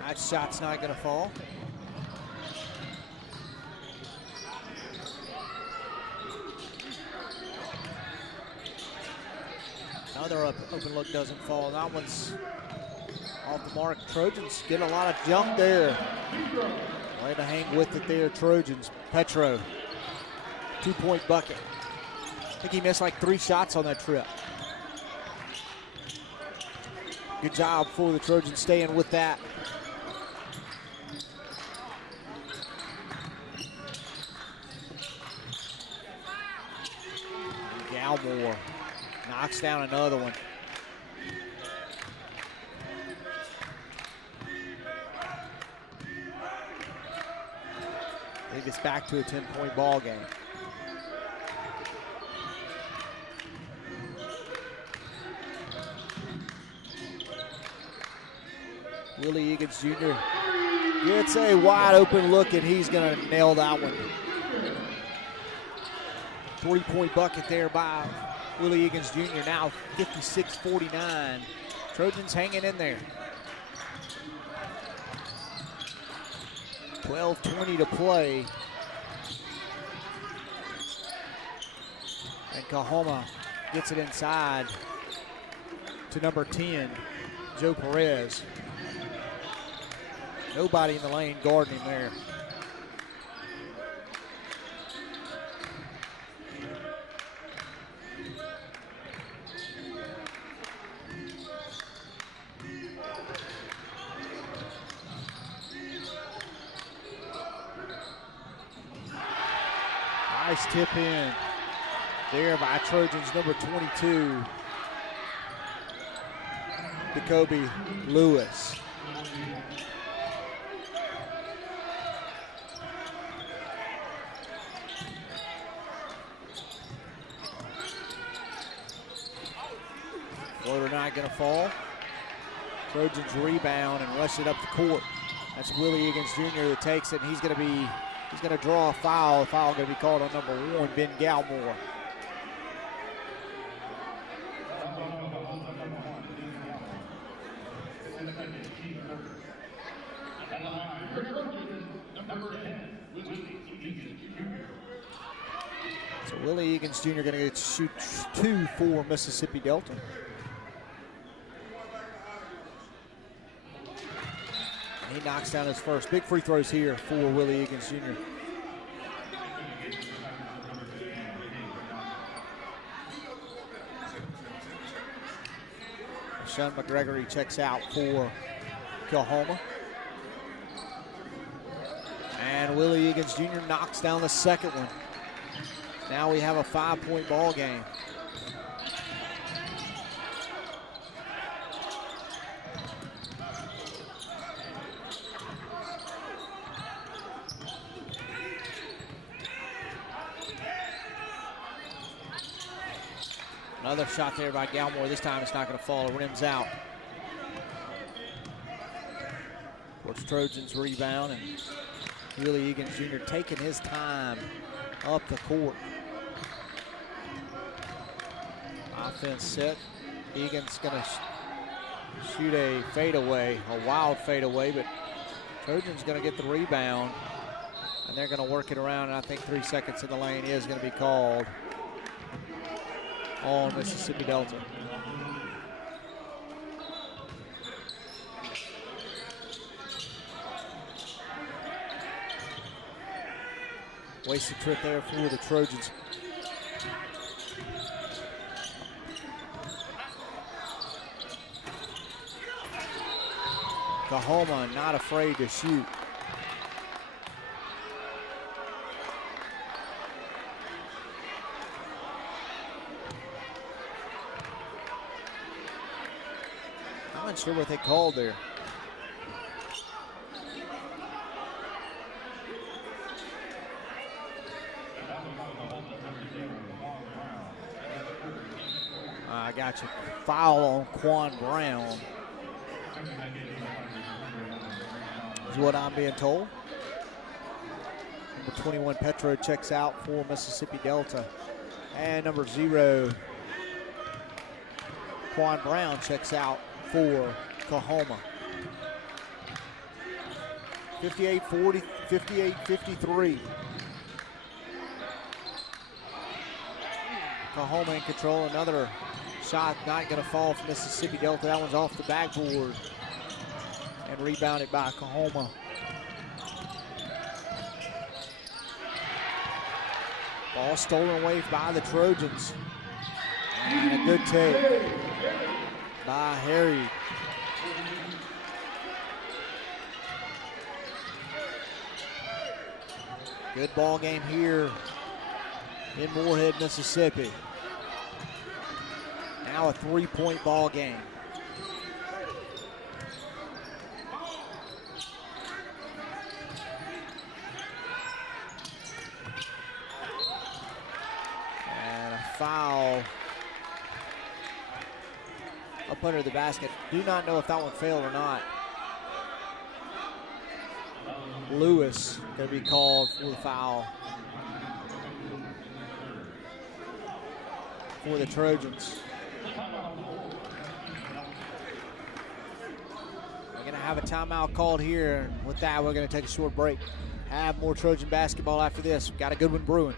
That shot's not gonna fall. Another open look doesn't fall. That one's off the mark. Trojans get a lot of jump there. Way to hang with it there, Trojans. Petro, 2-point bucket. I think he missed like 3 shots on that trip. Good job for the Trojans staying with that. Galmore knocks down another one. I think it's back to a 10-point ball game. Willie Egan's Jr. gets a wide open look, and he's gonna nail that one. 3-point bucket there by Willie Egan's Jr. Now 56-49. Trojans hanging in there. 12:20 to play. And Coahoma gets it inside to number 10, Joe Perez. Nobody in the lane guarding him there. Nice tip in there by Trojans number 22, Jacoby Lewis. Floater not gonna fall. Trojans rebound and rush it up the court. That's Willie Egan's Jr. that takes it, and he's going to draw a foul. The foul going to be called on number 1, Ben Galmore. So Willie Egan's Jr. going to get to shoot 2 for Mississippi Delta. And he knocks down his first. Big free throws here for Willie Egan's Jr. Sean McGregory checks out for Coahoma. And Willie Egan's Jr. knocks down the second one. Now we have a 5-point ball game. Another shot there by Galmore. This time it's not going to fall. It rims out. Towards Trojans rebound, and Willie Egan's Jr. taking his time up the court. Offense set. Egan's going to shoot a fadeaway, a wild fadeaway, but Trojans going to get the rebound, and they're going to work it around, and I think 3 seconds in the lane is going to be called on Mississippi Delta. Wasted trip there for the Trojans. Coahoma not afraid to shoot. I'm not sure what they called there. I got you. Foul on Quan Brown is what I'm being told. Number 21 Petro checks out for Mississippi Delta. And number 0 Quan Brown checks out for Coahoma. 58-40, 58-53. Coahoma in control. Another shot not going to fall for Mississippi Delta. That one's off the backboard and rebounded by Coahoma. Ball stolen away by the Trojans. And a good take by Harry. Good ball game here in Moorhead, Mississippi. Now a 3-point ball game. And a foul up under the basket. Do not know if that one failed or not. Lewis going to be called for the foul for the Trojans. We're going to have a timeout called here. With that, we're going to take a short break. Have more Trojan basketball after this. We've got a good one brewing.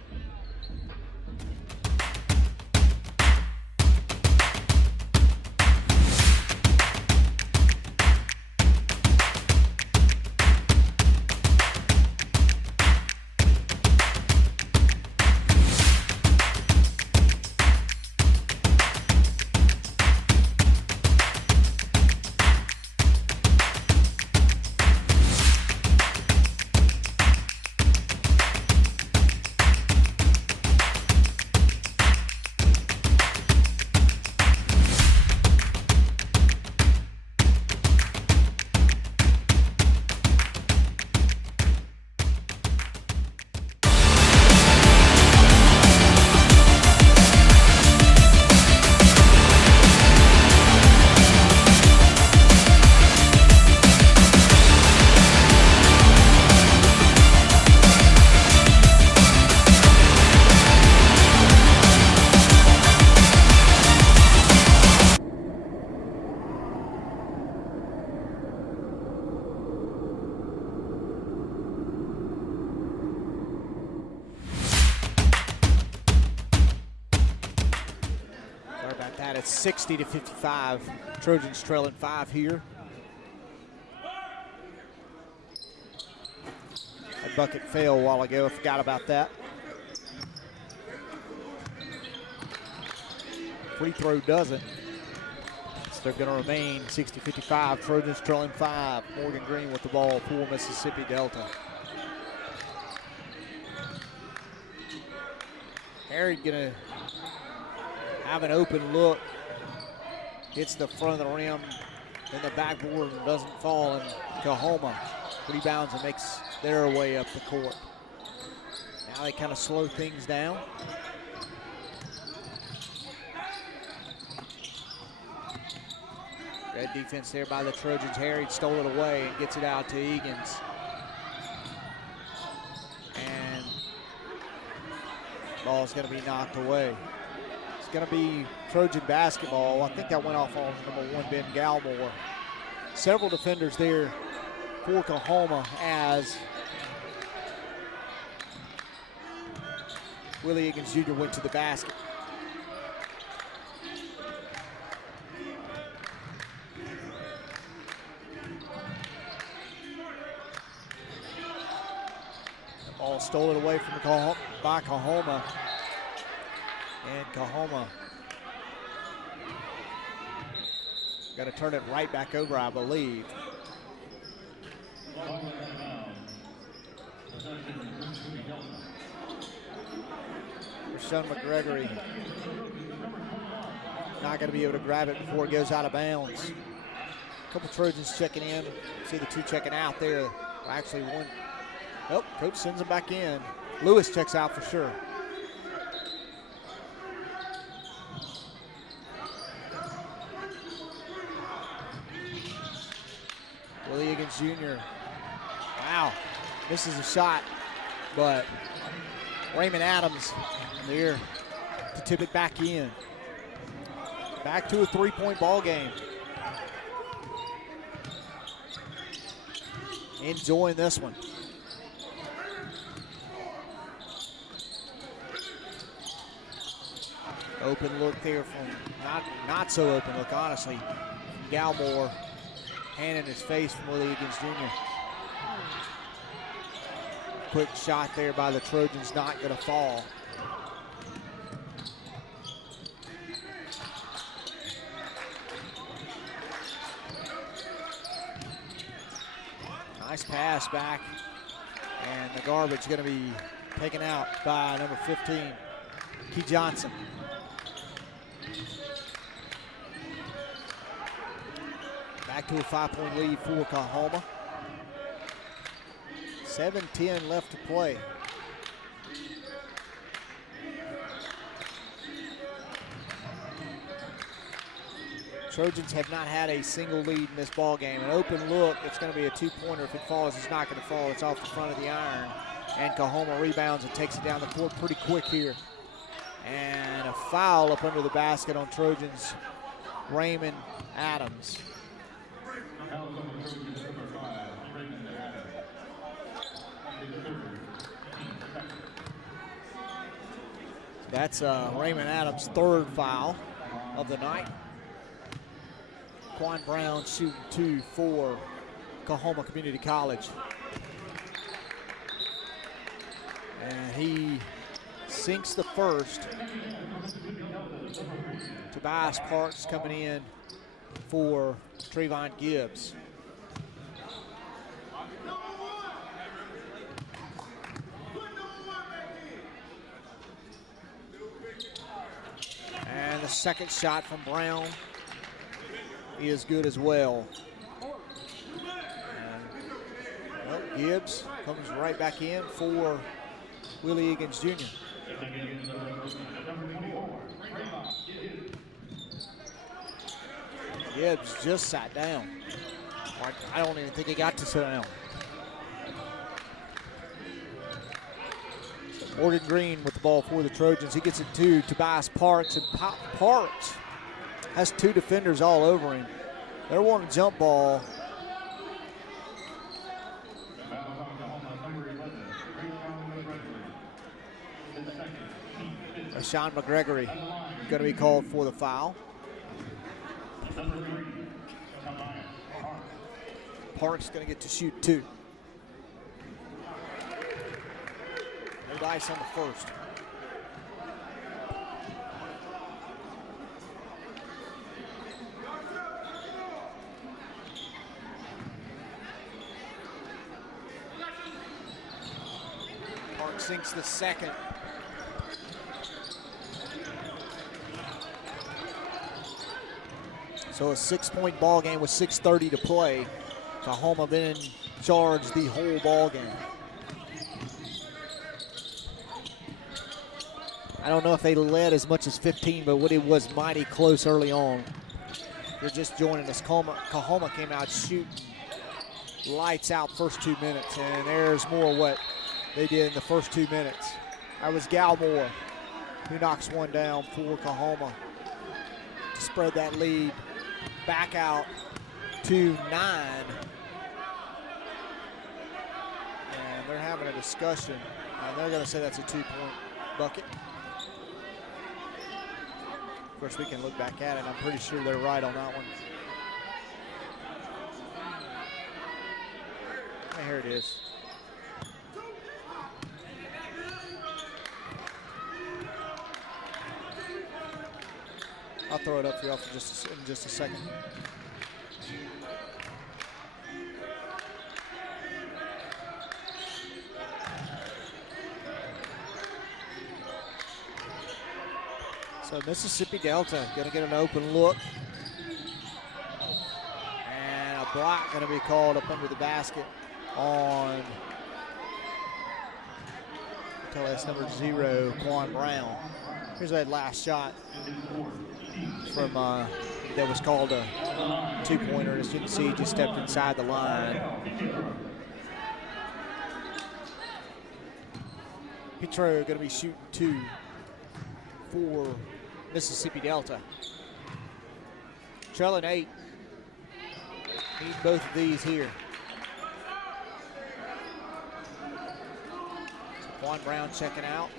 And it's 60-55. Trojans trailing 5 here. That bucket fell a while ago. I forgot about that. Free throw doesn't. So they're going to remain 60-55. Trojans trailing 5. Morgan Green with the ball for Mississippi Delta. Harry going to have an open look. Hits the front of the rim. Then the backboard doesn't fall. And Coahoma rebounds and makes their way up the court. Now they kind of slow things down. Good defense there by the Trojans. Harry stole it away and gets it out to Egan's. And ball's going to be knocked away. It's going to be Trojan basketball. I think that went off on number 1, Ben Galmore. Several defenders there for Coahoma as Willie Egan's Jr. went to the basket. The ball stole it away from by Coahoma. And Coahoma got to turn it right back over, I believe. Rashawn McGregory not going to be able to grab it before it goes out of bounds. A couple Trojans checking in. See the 2 checking out there. Actually, one. Oh, coach sends them back in. Lewis checks out for sure. Willie Egan's Jr. Wow, misses a shot, but Raymond Adams there to tip it back in. Back to a 3-point ball game. Enjoying this one. Open look there from, not so open look, honestly. Galmore, hand in his face from Willie Egan's Jr. Quick shot there by the Trojans, not going to fall. Nice pass back, and the garbage going to be taken out by number 15, Key Johnson. Back to a 5-point lead for Coahoma. 7:10 left to play. Trojans have not had a single lead in this ball game. An open look, it's going to be a 2-pointer. If it falls, it's not going to fall. It's off the front of the iron. And Coahoma rebounds and takes it down the court pretty quick here. And a foul up under the basket on Trojans, Raymond Adams. That's Raymond Adams' 3rd foul of the night. Quan Brown shooting 2 for Coahoma Community College. And he sinks the first. Tobias Parks coming in for Trayvon Gibbs. And the second shot from Brown is good as well. Well, Gibbs comes right back in for Willie Egan's Jr. Gibbs just sat down. I don't even think he got to sit down. Morgan Green with the ball for the Trojans. He gets it to Tobias Parks, and Parks has 2 defenders all over him. They're wanting a jump ball. Rashawn McGregory going to be called for the foul. Number 3, Tobias Parks. Parks going to get to shoot 2. No dice on the first. Parks sinks the second. So a 6-point ball game with 6:30 to play. Coahoma been in charge the whole ball game. I don't know if they led as much as 15, but it was mighty close early on. If you're just joining us, Coahoma came out shooting lights out first 2 minutes, and there's more what they did in the first 2 minutes. That was Galmore who knocks one down for Coahoma to spread that lead back out to 9. And they're having a discussion, and they're going to say that's a 2-point bucket. Of course, we can look back at it, and I'm pretty sure they're right on that one. And here it is. I'll throw it up for you in just a second. So Mississippi Delta gonna get an open look. And a block gonna be called up under the basket on, until that's number 0, Quan Brown. Here's that last shot from, that was called a 2-pointer. As you can see, he just stepped inside the line. Petro gonna be shooting 2 for Mississippi Delta. Trailing 8. Need both of these here. So Quan Brown checking out.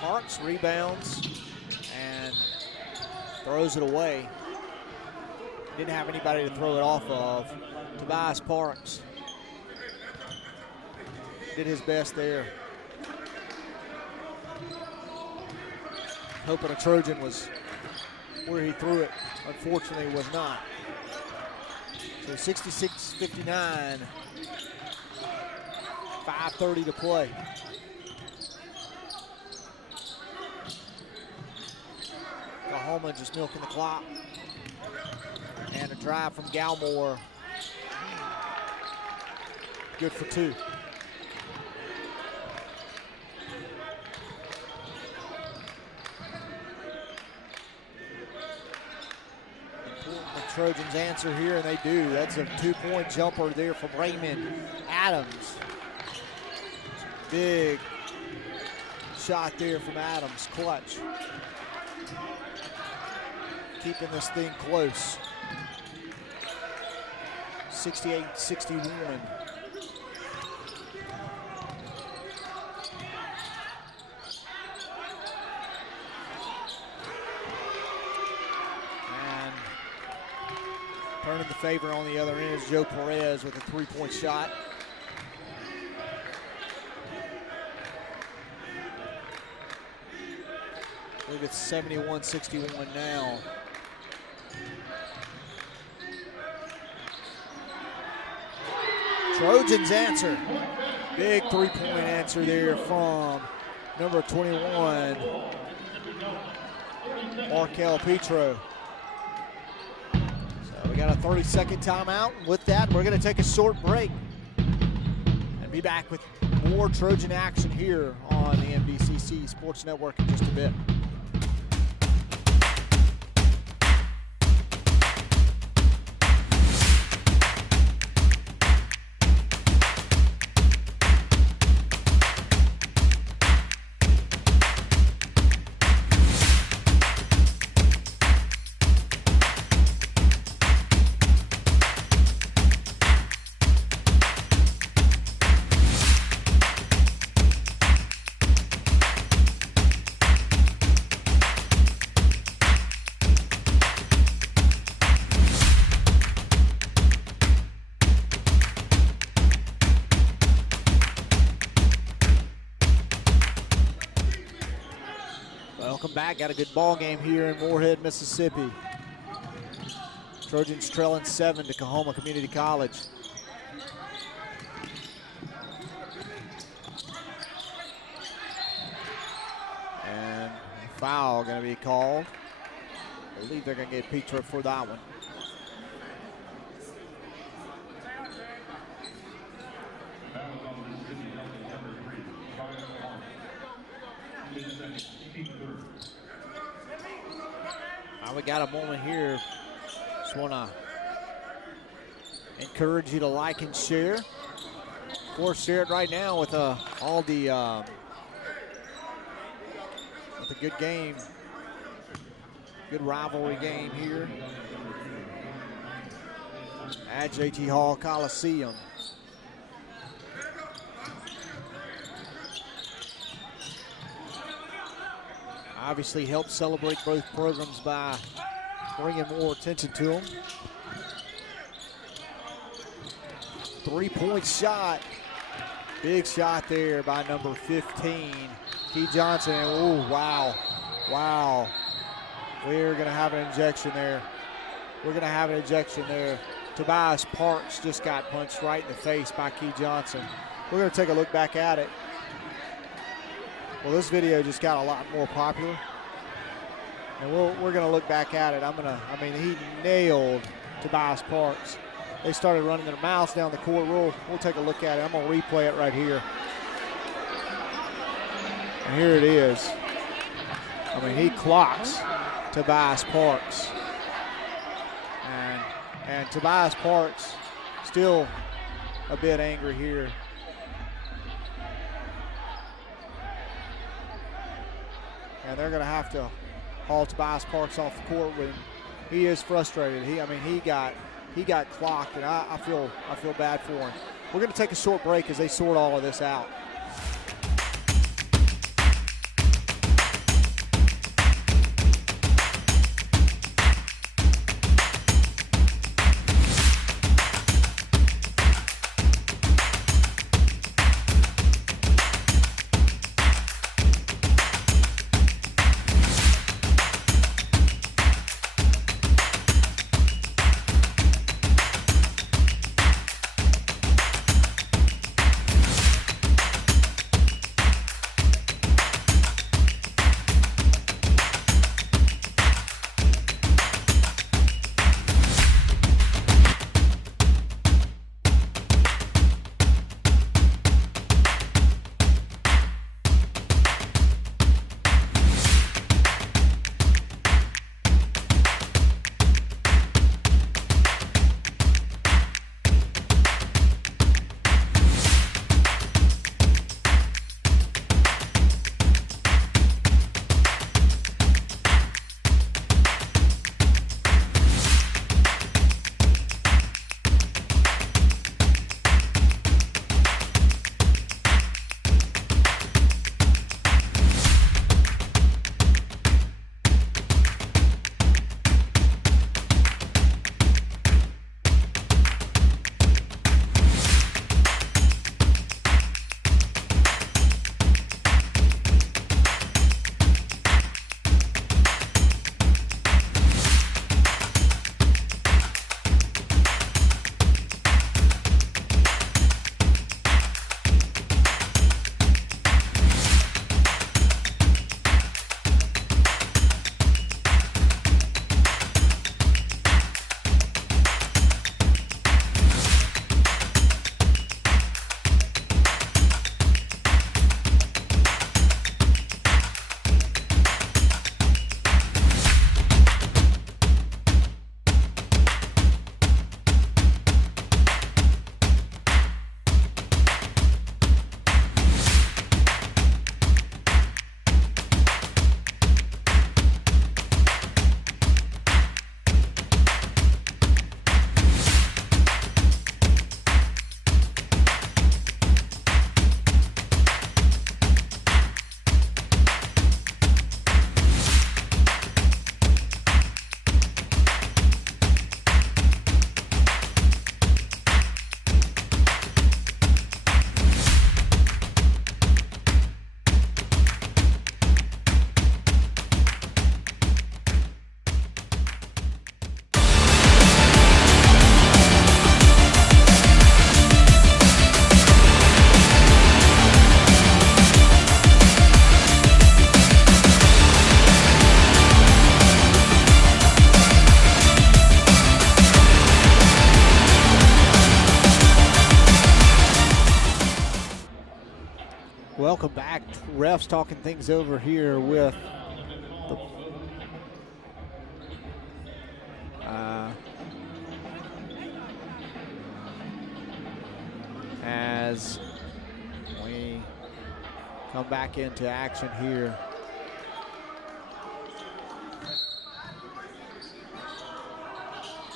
Parks rebounds and throws it away. Didn't have anybody to throw it off of. Tobias Parks did his best there. Hoping a Trojan was where he threw it. Unfortunately, it was not. So 66-59, 5:30 to play. Coahoma just milking the clock. And a drive from Galmore. Good for 2. The Trojans answer here, and they do. That's a 2-point jumper there from Raymond Adams. Big shot there from Adams, clutch. Keeping this thing close. 68-61. And turning the favor on the other end is Joe Perez with a 3-point shot. I believe it's 71-61 now. Trojans answer. Big 3-point answer there from number 21, Markel Petro. So we got a 30-second timeout. With that, we're going to take a short break and be back with more Trojan action here on the MDCC Sports Network in just a bit. Welcome back. Got a good ball game here in Moorhead, Mississippi. Trojans trailing 7 to Coahoma Community College. And a foul going to be called. I believe they're going to get Petra for that one. We got a moment here. Just want to encourage you to like and share. Of course, share it right now with all the with a good game, good rivalry game here at JT Hall Coliseum. Obviously helped celebrate both programs by bringing more attention to them. 3-point shot. Big shot there by number 15, Key Johnson. Oh, wow. Wow. We're going to have an injection there. We're going to have an injection there. Tobias Parks just got punched right in the face by Key Johnson. We're going to take a look back at it. Well, this video just got a lot more popular, and we're going to look back at it. I mean, he nailed Tobias Parks. They started running their mouths down the court. We'll take a look at it. I'm going to replay it right here. And here it is. I mean, he clocks Tobias Parks. And Tobias Parks still a bit angry here. And they're going to have to haul Tobias Parks off the court when he is frustrated. He got clocked, and I feel bad for him. We're going to take a short break as they sort all of this out. Welcome back. Refs talking things over here with the as we come back into action here.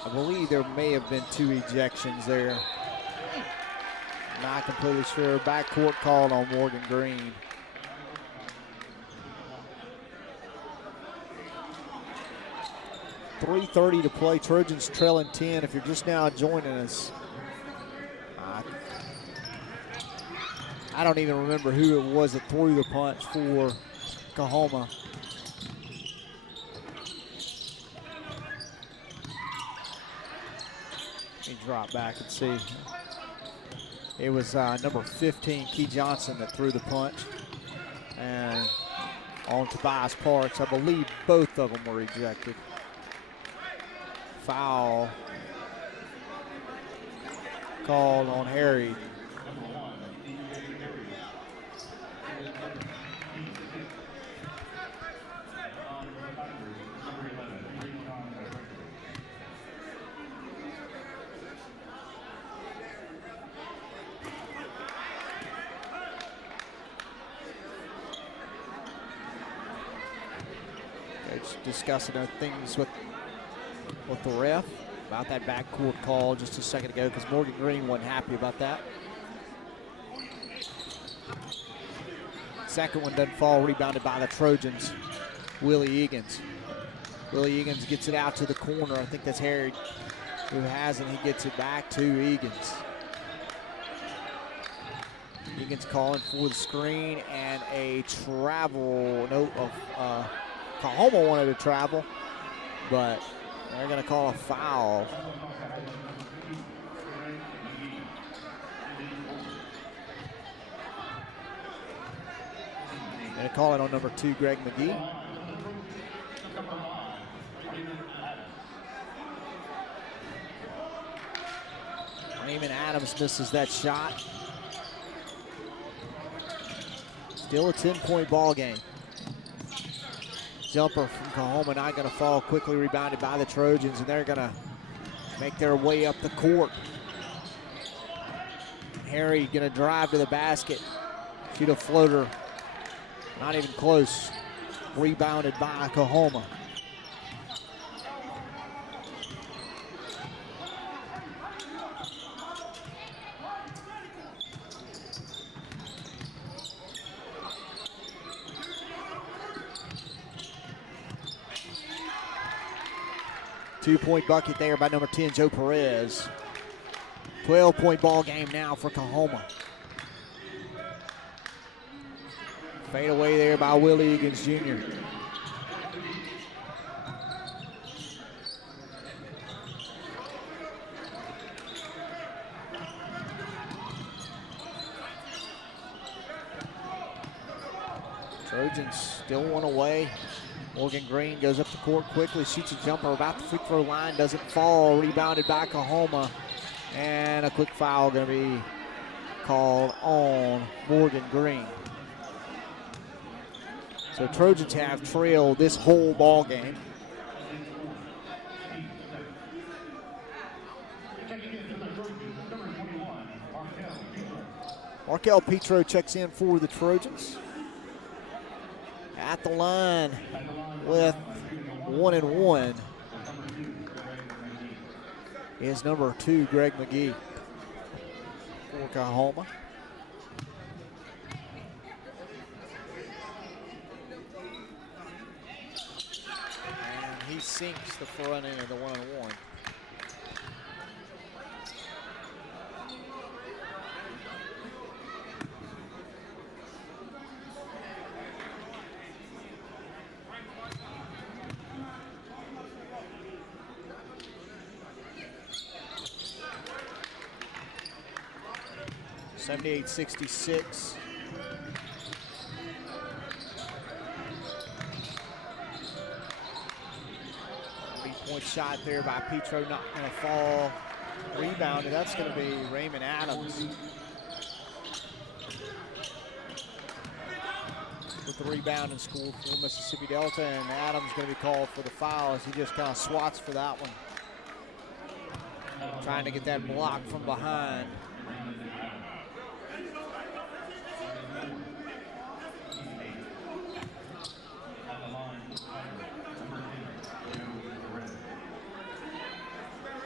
I believe there may have been 2 ejections there. Not completely sure. Backcourt called on Morgan Green. .330 to play. Trojans trailing 10. If you're just now joining us, I don't even remember who it was that threw the punch for Coahoma. Let me drop back and see. It was number 15, Key Johnson, that threw the punch. And on Tobias Parks, I believe both of them were ejected. Foul called on Harry. Discussing things with the ref about that backcourt call just a second ago, because Morgan Green wasn't happy about that. Second one doesn't fall, rebounded by the Trojans. Willie Egan's. Willie Egan's gets it out to the corner. I think that's Harry who has it. He gets it back to Egan's. Egan's calling for the screen and a travel. No, Coahoma wanted to travel, but they're going to call a foul. They're calling on number 2, Greg McGee. Raymond Adams misses that shot. Still a 10-point ball game. Jumper from Coahoma not going to fall, quickly rebounded by the Trojans, and they're going to make their way up the court. Harry going to drive to the basket, shoot a floater, not even close. Rebounded by Coahoma. Two-point bucket there by number 10, Joe Perez. 12-point ball game now for Coahoma. Fade away there by Willie Egan's Jr. Trojans still one away. Morgan Green goes up the court quickly, shoots a jumper about the free throw line, doesn't fall, rebounded by Coahoma. And a quick foul going to be called on Morgan Green. So Trojans have trailed this whole ball game. Markel Petro checks in for the Trojans. At the line with 1 and 1 is number 2, Greg McGee for Coahoma. And he sinks the front end of the 1 and 1. .78-66. Three-point shot there by Petro, not going to fall. Rebounded, that's going to be Raymond Adams. with the rebound and scored for Mississippi Delta, and Adams going to be called for the foul as he just kind of swats for that one. Trying to get that block from behind.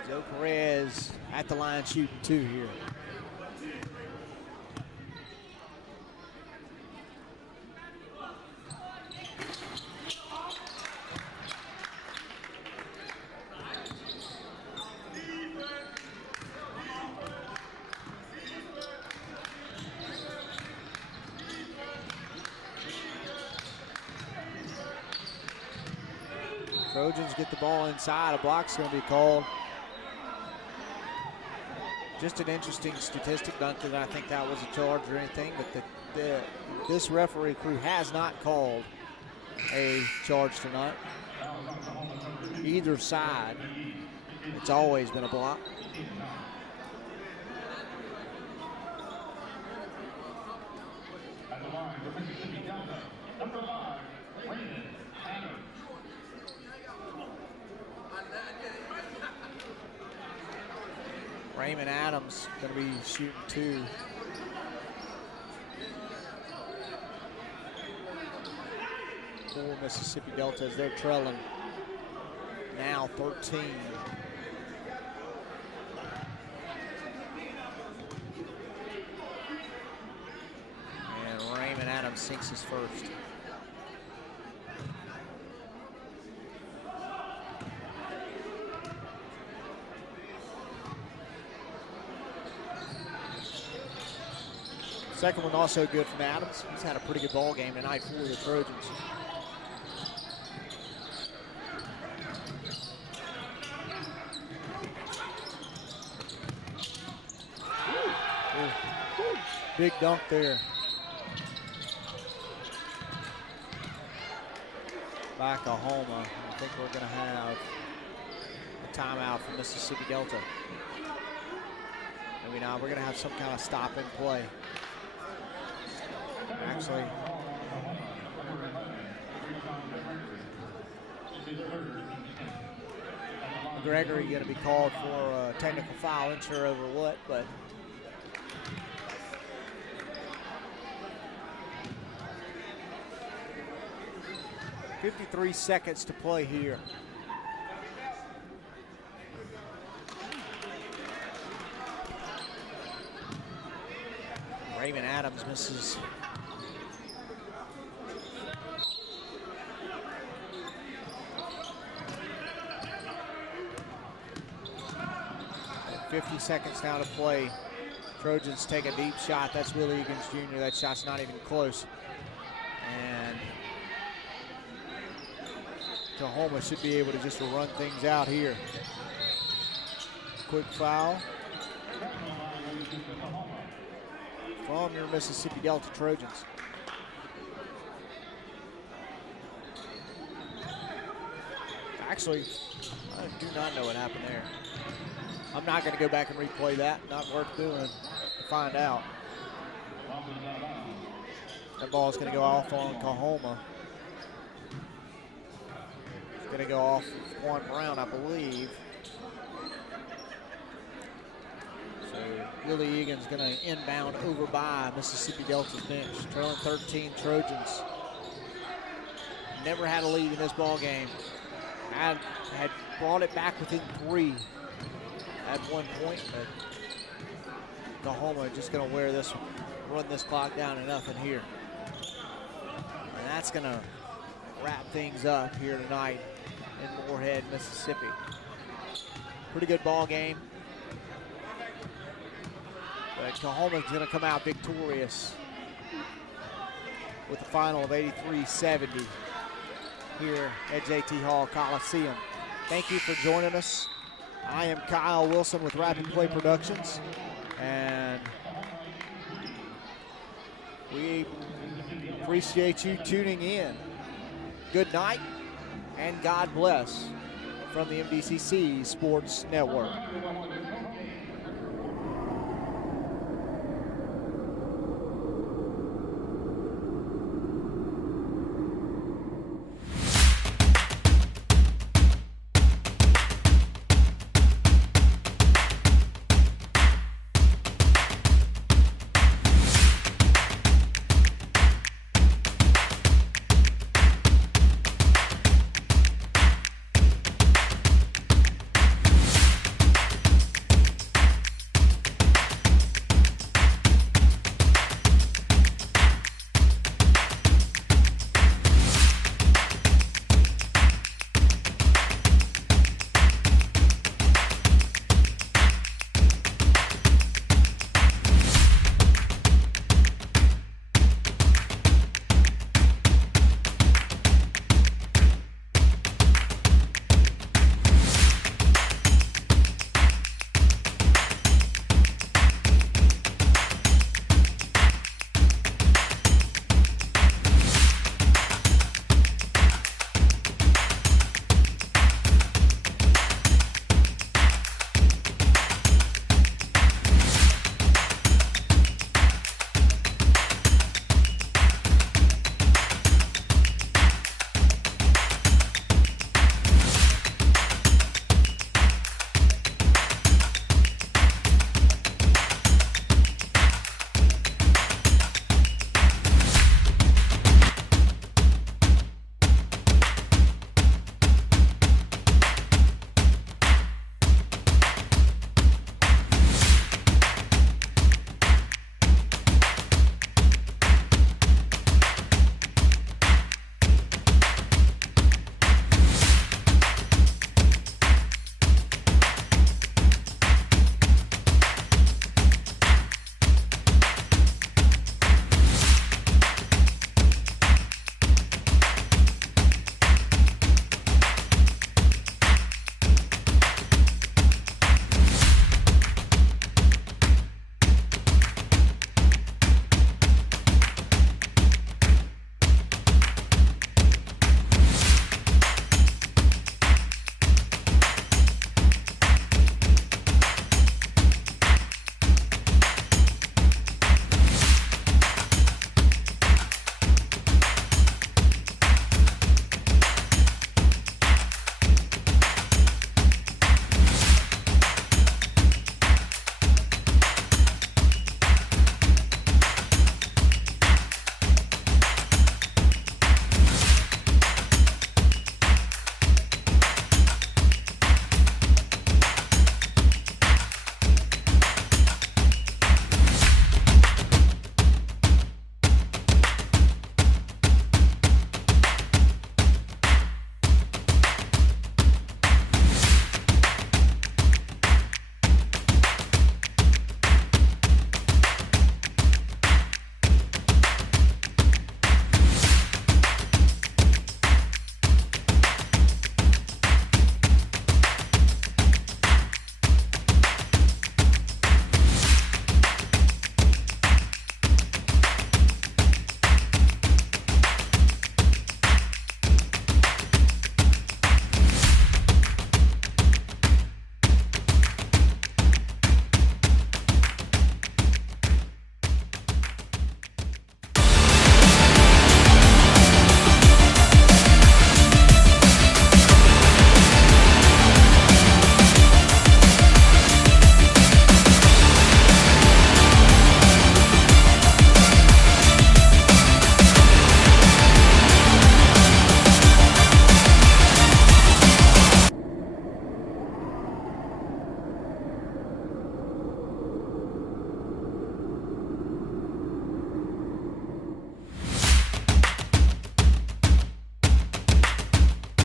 Joe Perez at the line shooting 2 here. Trojans get the ball inside. A block's going to be called. Just an interesting statistic, Duncan. I think that was a charge or anything, but this referee crew has not called a charge tonight. Either side, it's always been a block. At the line for Mississippi Delta, number 5, Raymond Adams. Raymond Adams going to be shooting 2. For Mississippi Delta as they're trailing now 13. And Raymond Adams sinks his first. Second one also good from Adams. He's had a pretty good ball game tonight for the Trojans. Ooh. Big dunk there. By Coahoma. I think we're going to have a timeout for Mississippi Delta. Maybe not. We're going to have some kind of stop and play. Actually, Gregory going to be called for a technical foul, unsure over what, but .53 seconds to play here. Raymond Adams misses. And 50 seconds now to play. Trojans take a deep shot. That's Willie Egan's Jr. That shot's not even close. And Coahoma should be able to just run things out here. Quick foul from your Mississippi Delta Trojans. Actually, I do not know what happened there. I'm not going to go back and replay that. Not worth doing to find out. That ball is going to go off on Coahoma. It's going to go off Juan Brown, I believe. So Willie Egan's going to inbound over by Mississippi Delta's bench. Trailing 13 Trojans. Never had a lead in this ball game. Had brought it back within 3 at one point, but Coahoma just going to wear this one, run this clock down to nothing here. And that's going to wrap things up here tonight in Moorhead, Mississippi. Pretty good ball game. But Coahoma's going to come out victorious with a final of 83-70 here at JT Hall Coliseum. Thank you for joining us. I am Kyle Wilson with Rapidplay Productions, and we appreciate you tuning in. Good night and God bless from the MDCC Sports Network.